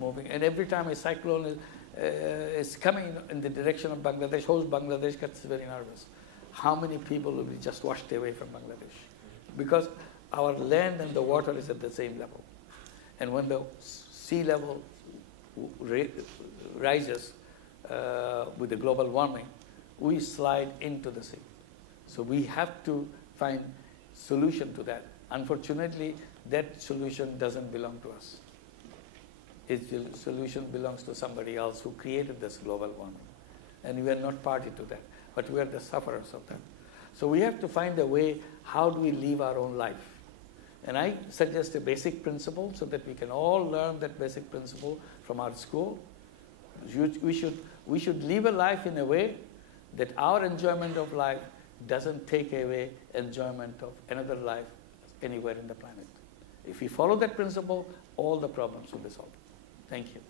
moving. And every time a cyclone is coming in the direction of Bangladesh, whole Bangladesh gets very nervous. How many people will be just washed away from Bangladesh? Because our land and the water is at the same level. And when the sea level rises with the global warming, we slide into the sea. So we have to find solution to that. Unfortunately, that solution doesn't belong to us. Its solution belongs to somebody else who created this global warming. And we are not party to that, but we are the sufferers of that. So we have to find a way, how do we live our own life? And I suggest a basic principle so that we can all learn that basic principle from our school. We should live a life in a way that our enjoyment of life doesn't take away enjoyment of another life anywhere in the planet. If we follow that principle, all the problems will be solved. Thank you.